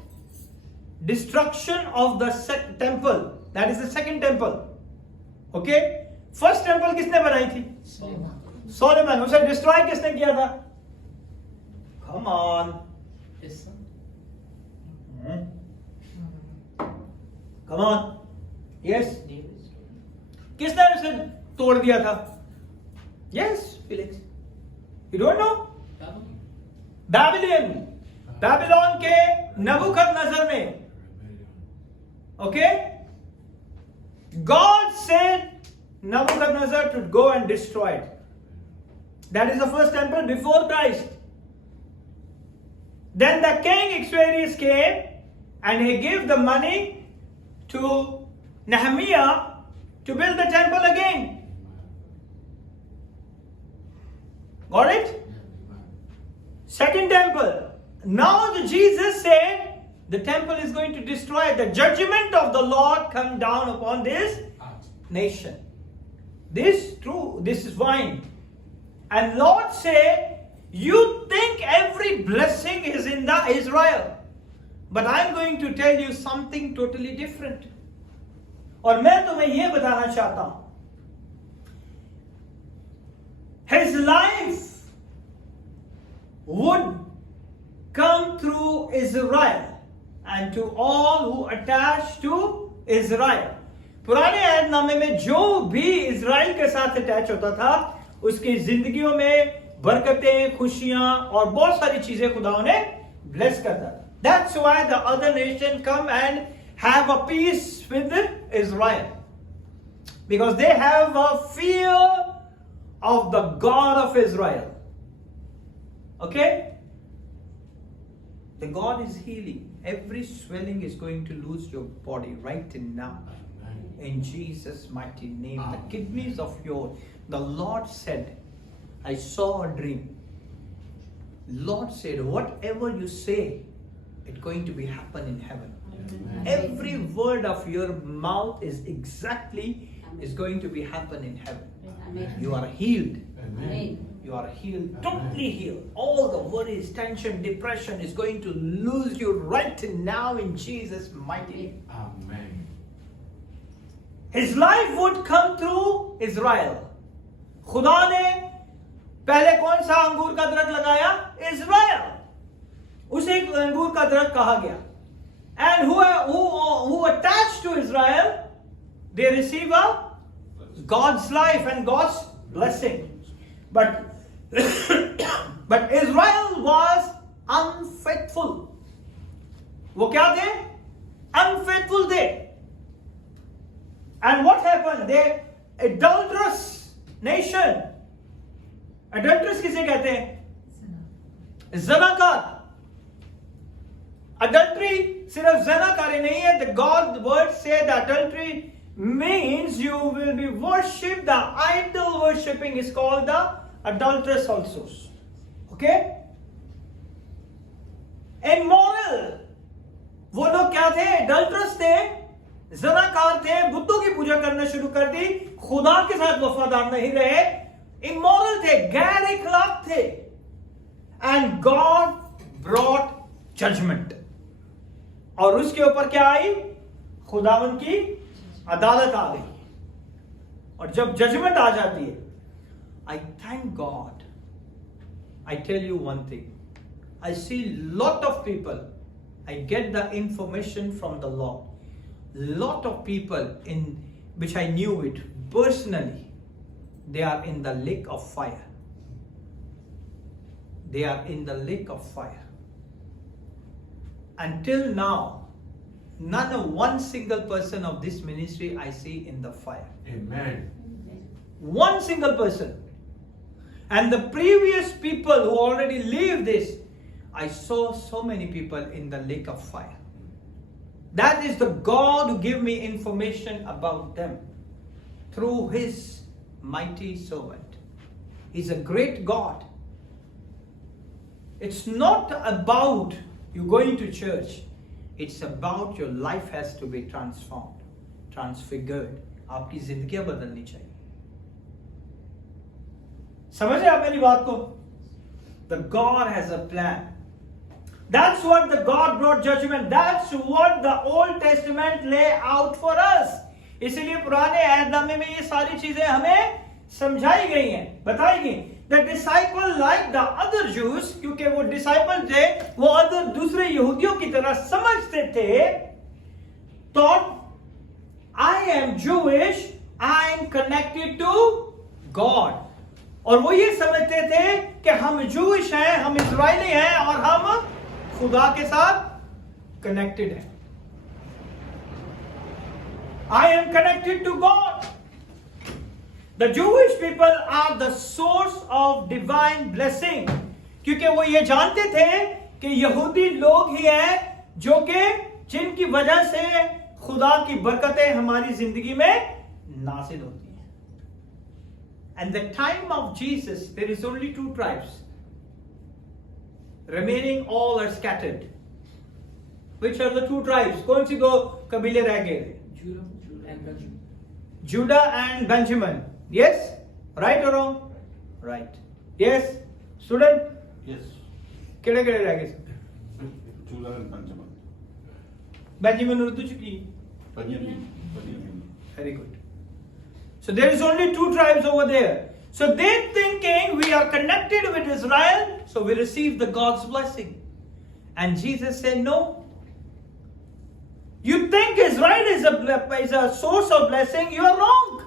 destruction of the temple, that is the second temple. Okay? First temple किसने बनाई थी? Solomon. उसे destroy किसने किया था? Come on. His son. Come on. Yes. किसने उसे तोड़ दिया था? Yes, Felix. You don't know? Babylon. Babylon के नबूकदनेस्सर ने. Okay? God said Nebuchadnezzar to go and destroy it. That is the first temple before Christ. Then the king Xerxes came and he gave the money to Nehemiah to build the temple again. Got it? Second temple. Now Jesus said the temple is going to destroy. The judgment of the Lord come down upon this nation. this is wine. And Lord say, you think every blessing is in the Israel. But I'm going to tell you something totally different. और मैं तुम्हें यह बताना चाहता हूं. His life would come through Israel and to all who attach to Israel. पुराने अहदनामे में जो भी इज़राइल के साथ अटैच होता था, उसकी जिंदगियों में बरकतें, खुशियां और बहुत सारी चीजें खुदा उन्हें ब्लेस करता था. That's why the other nation come and have a peace with Israel, because they have a fear of the God of Israel. Okay? The God is healing. Every swelling is going to lose your body right now. In Jesus' mighty name. The kidneys of yours. The Lord said, I saw a dream. Lord said, whatever you say, it's going to be happen in heaven. Every word of your mouth is going to be happen in heaven. You are healed. You are healed, totally healed. All the worries, tension, depression is going to lose you right now in Jesus' mighty name. Amen. His life would come through Israel. खुदा ने पहले कौन सा अंगूर का दरख्त लगाया? Israel. उसे अंगूर का दरख्त कहा गया. And who attached to Israel, they receive a God's life and God's blessing. But Israel was unfaithful. वो क्या थे? Unfaithful थे. And what happened? They adulterous nation. Adulterous किसे कहते हैं? ज़नाकार. Adultery सिर्फ ज़नाकारी नहीं है. The God word say that adultery means you will be worshipped. The idol worshipping is called the adulteress also. Okay? Immoral. वो लोग क्या थे? Adulterous थे, ज़नाकार थे, बुतों की पूजा करना शुरू कर दी, खुदा के साथ वफादार नहीं रहे, immoral थे, गैर इखलाक थे. And God brought judgment. और उसके ऊपर क्या आई? खुदावन की अदालत आ गई. और जब जजमेंट आ जाती है, I thank God. I tell you one thing. I see lot of people. I get the information from the Lord. Lot of people in which I knew it personally, they are in the lake of fire. They are in the lake of fire. Until now, one single person of this ministry I see in the fire. Amen. One single person. And the previous people who already lived this, I saw so many people in the lake of fire. That is the God who gave me information about them through His mighty servant. He's a great God. It's not about you going to church. It's about your life has to be transformed, transfigured. आपकी जिंदगियां बदलनी चाहिए. समझ रहे आप मेरी बात को? The God has a plan. That's what the God brought judgment. That's what the Old Testament lay out for us. इसलिए पुराने अहदनामे में ये सारी चीजें हमें समझाई गई हैं, बताई गई. The disciple like the other Jews, क्योंकि वो disciple थे, वो other दूसरे यहूदियों की तरह समझते थे, thought, I am Jewish, I am connected to God. और वो ये समझते थे कि हम Jewish हैं, हम इजरायली हैं और हम खुदा के साथ connected हैं. I am connected to God. The Jewish people are the source of divine blessing. क्योंकि वो ये जानते थे कि यहूदी लोग ही हैं जो कि जिनकी वजह से खुदा की बरकतें हमारी जिंदगी में नाज़िल होती हैं. And the time of Jesus, there is only 2 tribes. Remaining all are scattered. Which are the 2 tribes? कौन सी 2 कबीले रह गए? Judah and Benjamin. Judah and Benjamin. Yes? Right or wrong? Right. Yes? Student? Yes. ਕਿਹੜੇ ਕਿਹੜੇ ਰਹਿ ਗਏ? Judah and Benjamin. Benjamin Urdu ਚ ਕੀ? Benjamin. Benjamin. Very good. So there is only 2 tribes over there. So they're thinking we are connected with Israel, so we receive the God's blessing. And Jesus said, no. You think Israel is a source of blessing? You are wrong.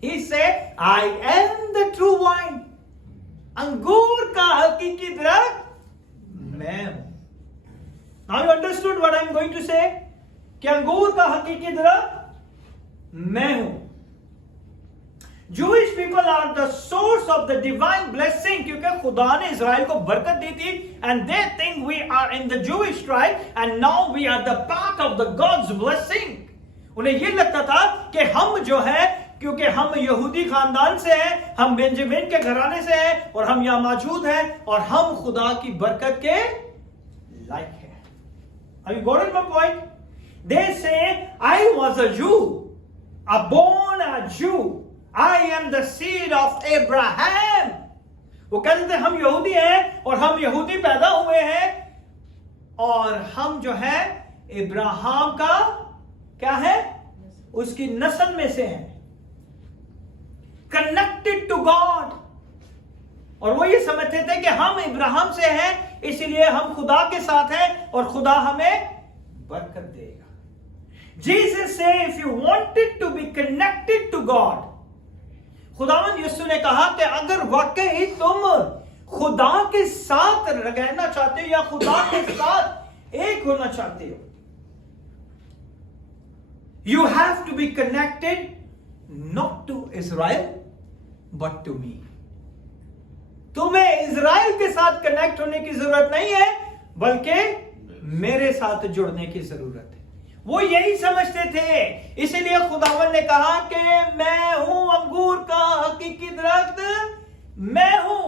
He said, I am the true wine. अंगूर का हकीकी दरख्त मैं हूं. Now you understood what I am going to say? कि अंगूर का हकीकी दरख्त मैं हूं. Jewish people are the source of the divine blessing क्योंकि खुदा ने इज़राइल को बरकत दी थी, and they think we are in the Jewish tribe and now we are the part of the God's blessing. उन्हें ये लगता था कि हम जो है, क्योंकि हम यहूदी खानदान से हैं, हम बेंजामिन के घराने से हैं और हम यहाँ मौजूद हैं और हम खुदा की बरकत के लायक हैं. Have you got my point? They say, I was a Jew, a born a Jew. I am the seed of Abraham. वो कहते थे हम यहूदी हैं और हम यहूदी पैदा हुए हैं और हम जो है इब्राहिम का क्या है, उसकी नस्ल में से हैं, कनेक्टेड टू गॉड. और वो ये समझते थे कि हम इब्राहिम से हैं इसलिए हम खुदा के साथ हैं और खुदा हमें बरकत देगा. Jesus said, if you wanted to be connected to God, खुदावंद यीशु ने कहा कि अगर वाकई तुम खुदा के साथ रहना चाहते हो या खुदा के साथ एक होना चाहते हो, you have to be connected not to Israel but to me. तुम्हें इज़राइल के साथ कनेक्ट होने की जरूरत नहीं है बल्कि मेरे साथ जुड़ने की जरूरत है. वो यही समझते थे, इसीलिए खुदावन ने कहा कि मैं हूं अंगूर का हकीकी दरख्त, मैं हूं.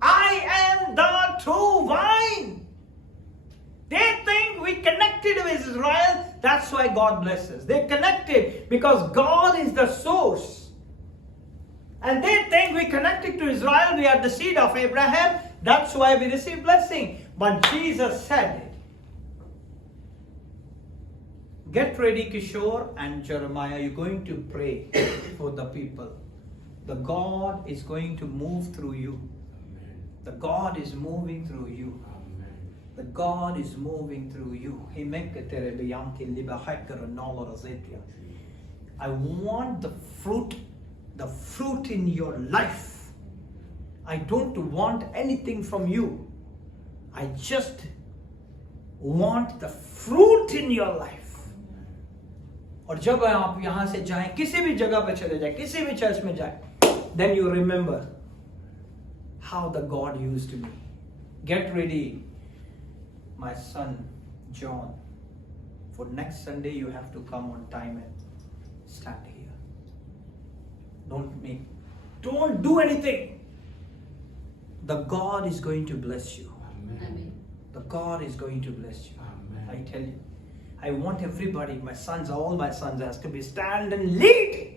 I am the true vine. They think we connected with Israel, that's why God blesses. They connected because God is the source. And they think we connected to Israel, we are the seed of Abraham, that's why we receive blessing. But Jesus said, get ready, Kishore and Jeremiah. You're going to pray for the people. The God is going to move through you. The God is moving through you. The God is moving through you. I want the fruit in your life. I don't want anything from you. I just want the fruit in your life. और जब आप यहां से जाएं, किसी भी जगह पे चले जाएं, किसी भी चर्च में जाएं, then you remember how the God used me. Get ready, my son John. For next Sunday you have to come on time and stand here. Don't do anything. The God is going to bless you. Amen. The God is going to bless you. Amen. I tell you. I want everybody, my sons, all my sons has to be stand and lead.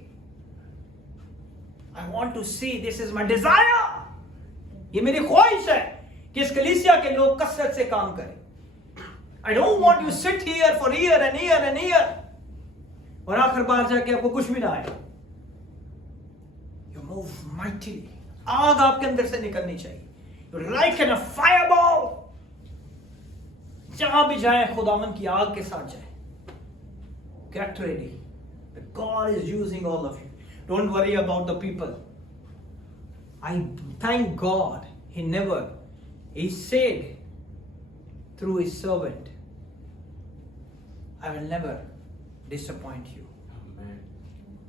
I want to see, this is my desire. ये मेरी ख्वाहिश है कि इस कलीसिया के लोग कसरत से काम करें. I don't want you sit here for year and year and year और आखिर बार जाके आपको कुछ भी ना आए. You move mightily. आग आपके अंदर से निकलनी चाहिए. You're like in a fireball. जहां भी जाए खुदावन की आग के साथ जाए. Get ready. God is using all of you. Don't worry about the people. I thank God. He said through his servant, I will never disappoint you. Amen.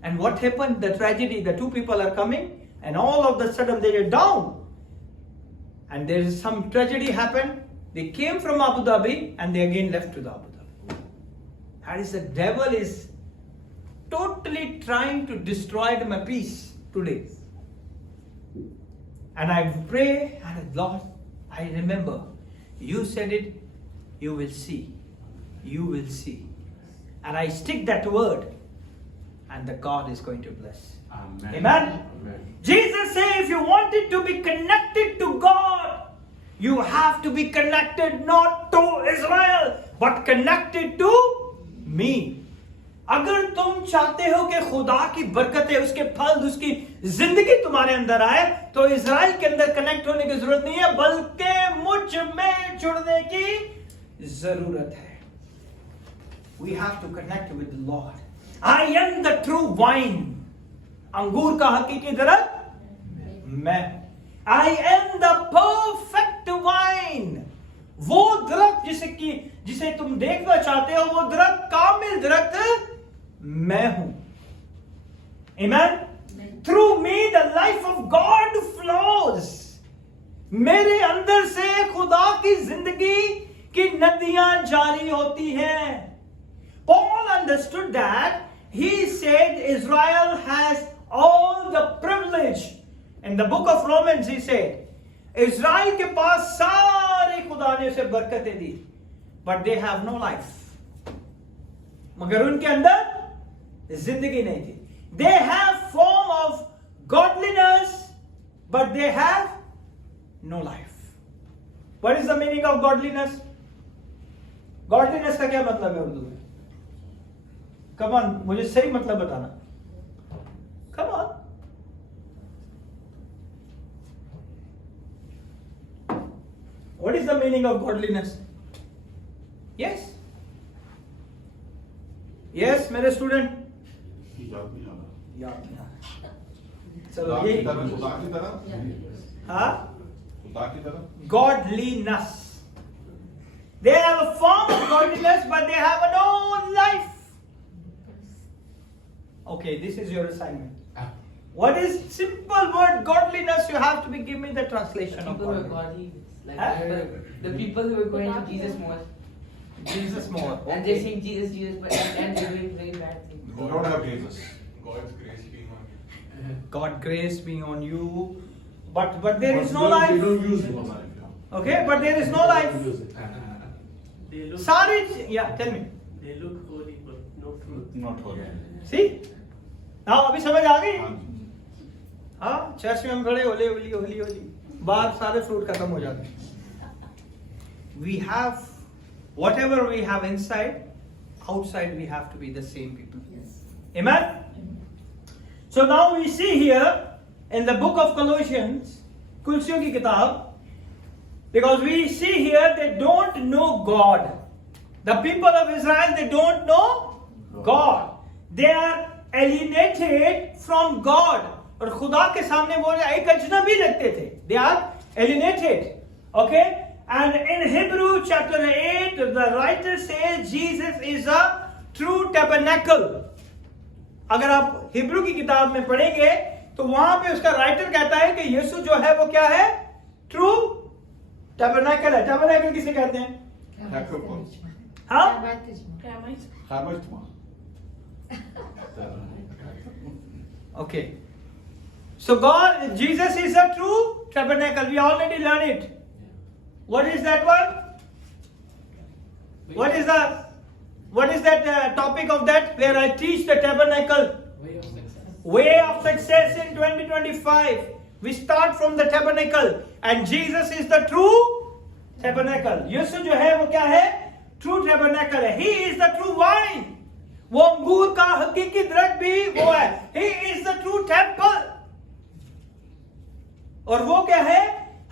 And what happened? The tragedy, the 2 people are coming and all of a sudden they are down. And there is some tragedy happened. They came from Abu Dhabi and they again left to the Abu Dhabi. That is, the devil is totally trying to destroy my peace today. And I pray, and Lord, I remember, you said it, you will see. You will see. And I stick that word. and the God is going to bless. Amen. Amen. Jesus said, if you wanted to be connected to God, you have to be connected not to Israel, but connected to me. अगर तुम चाहते हो कि खुदा की बरकतें, उसके फल, उसकी जिंदगी तुम्हारे अंदर आए, तो इजराइल के अंदर कनेक्ट होने की जरूरत नहीं है, बल्कि मुझ में जुड़ने की जरूरत है. We have to connect with the Lord. I am the true wine. अंगूर का हकीकी दरख्त मैं. I am the perfect wine. वो दरख्त जिसे तुम देखना चाहते हो, वो दरख्त, कामिल दरख्त मैं हूं. Amen. Through me the life of God flows. मेरे अंदर से खुदा की जिंदगी की नदियां जारी होती हैं. Paul understood that. He said Israel has all the privilege. In the book of Romans he said, Israel के पास सारे खुदा ने उसे बरकतें दी, but they have no life. मगर उनके अंदर जिंदगी नहीं थी. They have form of godliness, but they have no life. What is the meaning of godliness? Godliness का क्या मतलब है उर्दू में? Come on, मुझे सही मतलब बताना. Come on. What is the meaning of godliness? Yes. Yes, मेरे स्टूडेंट. याद नहीं आ रहा. याद नहीं आ रहा. खुदा चलो की ये तरह, खुदा की तरह, हाँ, खुदा की तरह. godliness. They have a form of godliness, but they have no life. Okay, this is your assignment. What is simple word godliness? You have to be give me the translation of People were godliness. godly. Like Huh? the people who were going to Jesus more. Jesus more. And they sing Jesus, Jesus, but and they're doing very bad things. They don't have Jesus. God's grace being on you. God grace being on you, but there is no They life. don't use no life. Okay, but there is no life. They look, Sorry, yeah, tell me. they look holy, but no fruit. Not holy. See? Now अभी समझ आ गई? हाँ जी. हाँ, church में हम खड़े होली होली होली होली, बाहर सारे फ्रूट खत्म हो जाते हैं. We have whatever we have inside, outside we have to be the same people. Amen? So now we see here in the book of Colossians, कुलसियों की किताब, because we see here they don't know God. The people of Israel, they don't know God. They are alienated from God. और खुदा के सामने वो एक अजनबी लगते थे. They are alienated. Okay? And in Hebrew chapter 8, the writer says Jesus is a true tabernacle. अगर आप हिब्रू की किताब में पढ़ेंगे तो वहां पे उसका राइटर कहता है कि यीशु जो है वो क्या है? ट्रू टैबरनेकल है. टैबरनेकल किसे कहते हैं? हाँ? Charisma. Okay. So God, Jesus is a true tabernacle. We already learned it. What is that one? What is that topic of that where I teach the tabernacle? Way of success in 2025. We start from the tabernacle, and Jesus is the true tabernacle. यीशु जो है वो क्या है? True tabernacle है. He is the true vine. वो अंगूर का हकीकी दरख्त भी वो है. He is the true temple. और वो क्या है?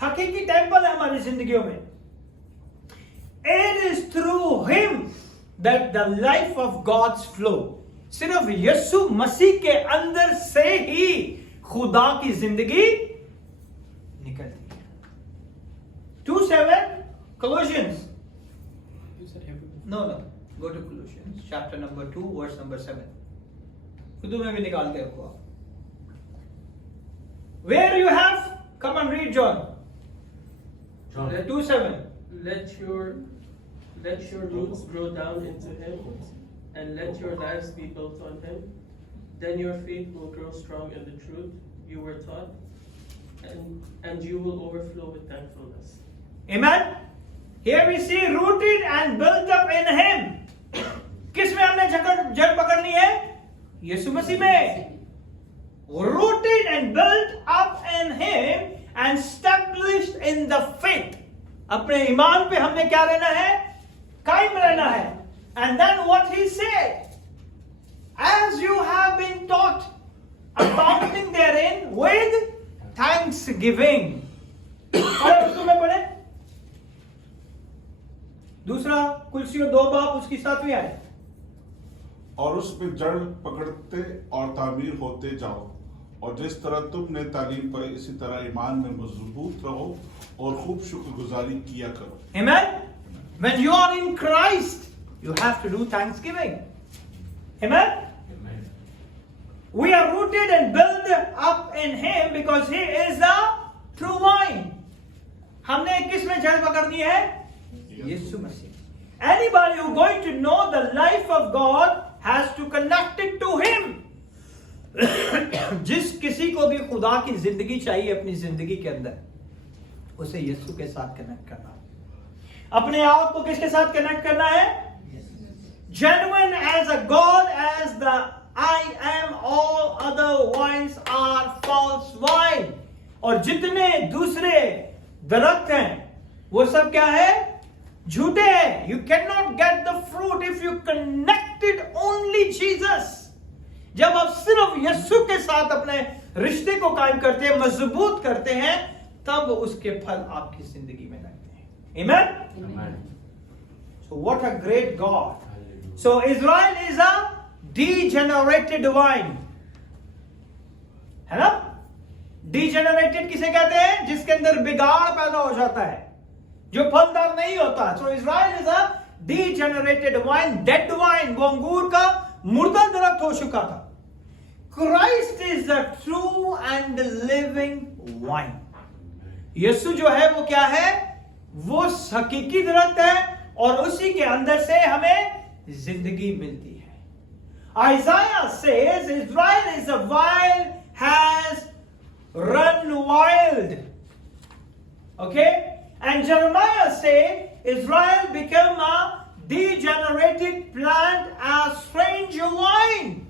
हकीकी टेंपल है हमारी जिंदगियों में. It is through him that the life of God's flow. सिर्फ यीशु मसीह के अंदर से ही खुदा की जिंदगी निकलती है. 2:7 Colossians. No. Go to Colossians chapter number 2 verse number 7. खुद में भी निकाल के रखो आप. Where you have? Come and read John. 2:7. Let your roots grow down into Him, and let your lives be built on Him. Then your faith will grow strong in the truth you were taught, and you will overflow with thankfulness. Amen. Here we see rooted and built up in Him. किस में हमने जड़ पकड़नी है? यीशु मसीह में, rooted and built up in him and established in the faith. अपने ईमान पे हमने क्या रहना है? कायम रहना है. And then what he said, as you have been taught, abounding therein with thanksgiving. और उर्दू में पढ़े. दूसरा कुलसियों 2 बाब उसकी 7वीं आयत. और उसमें जड़ पकड़ते और तामीर होते जाओ, और जिस तरह तुमने तालीम पाई इसी तरह ईमान में मजबूत रहो और खूब शुक्रगुजारी किया करो. Amen. When you are in Christ, you have to do thanksgiving. Amen. We are rooted and built up in him because he is the true vine. हमने किस में जड़ पकड़नी है? यीशु मसीह. Anybody who going to know the life of God has to connect it to him. जिस किसी को भी खुदा की जिंदगी चाहिए अपनी जिंदगी के अंदर, उसे यीशु के साथ कनेक्ट करना. अपने आप को किसके साथ कनेक्ट करना है? Genuine as a God, as the I am, all other wines are false wine. और जितने दूसरे दरख्त हैं वो सब क्या है? झूठे हैं. You cannot get the fruit if you connected only Jesus. जब आप सिर्फ यीशु के साथ अपने रिश्ते को कायम करते हैं, मजबूत करते हैं, तब उसके फल आपकी जिंदगी में लगते हैं. Amen? So what a great God. So Israel is a degenerated vine. है ना? Degenerated किसे कहते हैं? जिसके अंदर बिगाड़ पैदा हो जाता है, जो फलदार नहीं होता. So Israel is a degenerated vine, dead vine. वो अंगूर का मुर्दा दरख्त हो चुका था. Christ is the true and living vine. यीशु जो है वो क्या है? वो हकीकी दरख्त है और उसी के अंदर से हमें जिंदगी मिलती है. Isaiah says Israel is a wild, has run wild. Okay? And Jeremiah say Israel become a degenerated plant, a strange wine.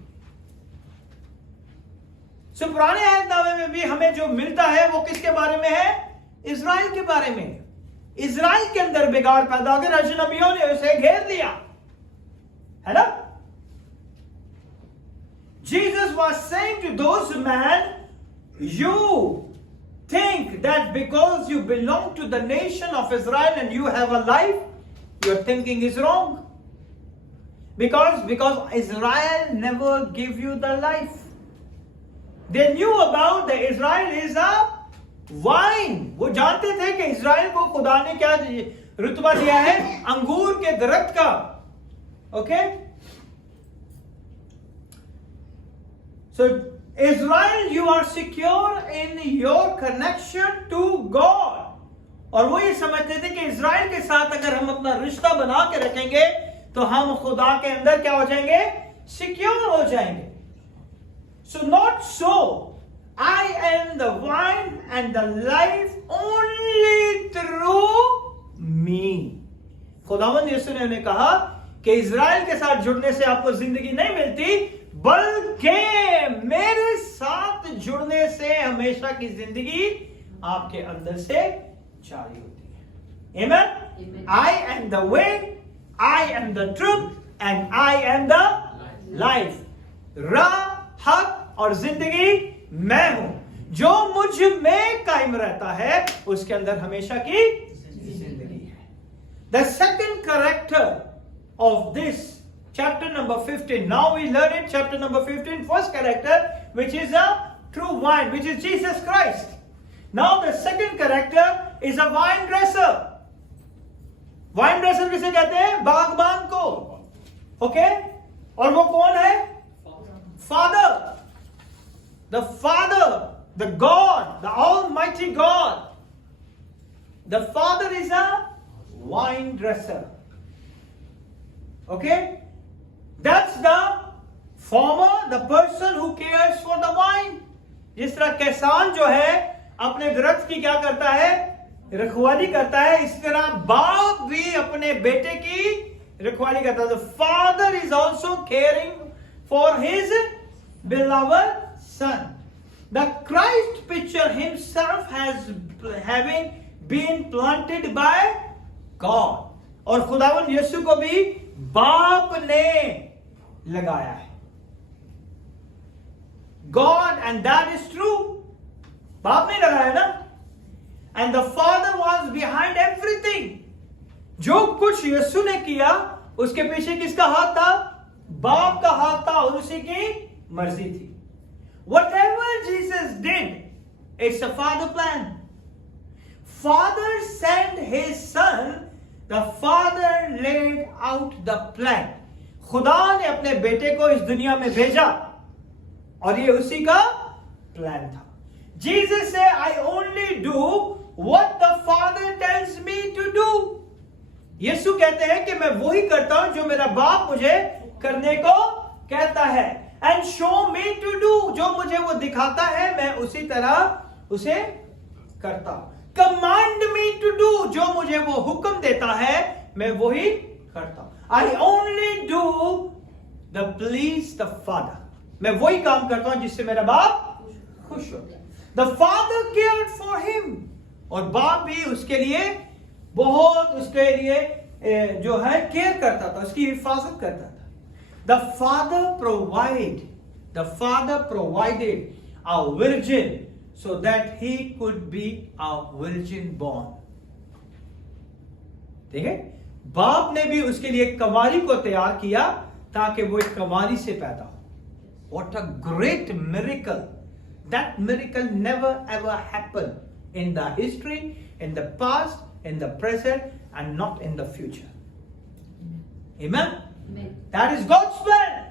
So पुराने अहदनामे में भी हमें जो मिलता है वो किसके बारे में है? इज़राइल के बारे में. इज़राइल के अंदर बिगाड़ पैदा हो गया, अजनबियों ने उसे घेर लिया, है ना? Jesus was saying to those men, you think that because you belong to the nation of Israel and you have a life, your thinking is wrong. Because Israel never give you the life. They knew about the Israel is a wine. वो जानते थे कि Israel को खुदा ने क्या रुतबा दिया है? अंगूर के दरख्त का. Okay? So Israel, you are secure in your connection to God. और वो ये समझते थे कि इज़राइल के साथ अगर हम अपना रिश्ता बना के रखेंगे तो हम खुदा के अंदर क्या हो जाएंगे? सिक्योर हो जाएंगे. So not so. I am the vine and the life only through me. खुदावंद यीशु ने उन्हें कहा कि इज़राइल के साथ जुड़ने से आपको जिंदगी नहीं मिलती, बल्कि मेरे साथ जुड़ने से हमेशा की जिंदगी आपके अंदर से जारी होती है. Amen? I am the way, I am the truth, and I am the life. राह, हक और जिंदगी मैं हूं. जो मुझ में कायम रहता है उसके अंदर हमेशा की जिंदगी है. The second character of this chapter number 15. Now we learn it, chapter number 15, first character, which is a true vine, which is Jesus Christ. Now the second character is a vine dresser. Vine dresser किसे कहते हैं? बागबान को. Okay? और वो कौन है? Father. The Father, the God, the Almighty God. The Father is a vine dresser. Okay? That's the farmer, the person who cares for the vine. जिस तरह किसान जो है अपने दरख्त की क्या करता है? रखवाली करता है. इस तरह बाप भी अपने बेटे की रखवाली करता है. The father is also caring for his beloved Son. The Christ picture himself has having been planted by God. और खुदावन यीशु को भी बाप ने लगाया है. God, and that is true. बाप ने लगाया ना. And the Father was behind everything. जो कुछ यीशु ने किया उसके पीछे किसका हाथ था? बाप का हाथ था और उसी की मर्जी थी. Whatever Jesus did, it's a Father plan. Father sent his Son. The Father laid out the plan. खुदा ने अपने बेटे को इस दुनिया में भेजा और ये उसी का प्लान था. Jesus said, I only do what the Father tells me to do. यीशु कहते हैं कि मैं वही करता हूं जो मेरा बाप मुझे करने को कहता है. And show me to do. जो मुझे वो दिखाता है मैं उसी तरह उसे करता हूं. Command me to do. जो मुझे वो हुक्म देता है मैं वही करता हूं. I only do the please the Father. मैं वही काम करता हूं जिससे मेरा बाप खुश होता है. The Father cared for him. और बाप भी उसके लिए बहुत उसके लिए जो है केयर करता था, उसकी हिफाजत करता था. The Father provided a virgin so that he could be a virgin born. ठीक है. बाप ने भी उसके लिए कंवारी को तैयार किया ताकि वो एक कंवारी से पैदा हो. What a great miracle. That miracle never ever happened in the history, in the past, in the present, and not in the future. Amen? Amen. That is God's plan.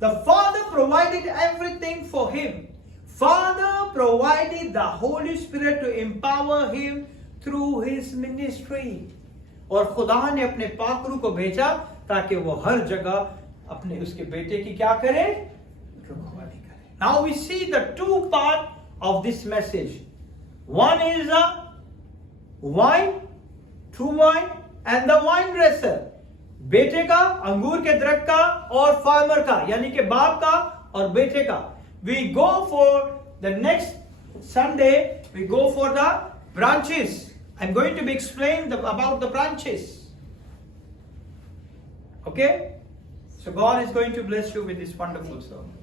The Father provided everything for him. Father provided the Holy Spirit to empower him through his ministry. और खुदा ने अपने पाकरू को भेजा ताकि वो हर जगह अपने उसके बेटे की क्या करे? रखवाली करे. Now we see the two part of this message. One is the wine, true wine, and the wine dresser. बेटे का, अंगूर के दरख्त का और फार्मर का, यानी कि बाप का और बेटे का. We go for the next Sunday, we go for the branches. I'm going to be explained about the branches. Okay? So God is going to bless you with this wonderful sermon.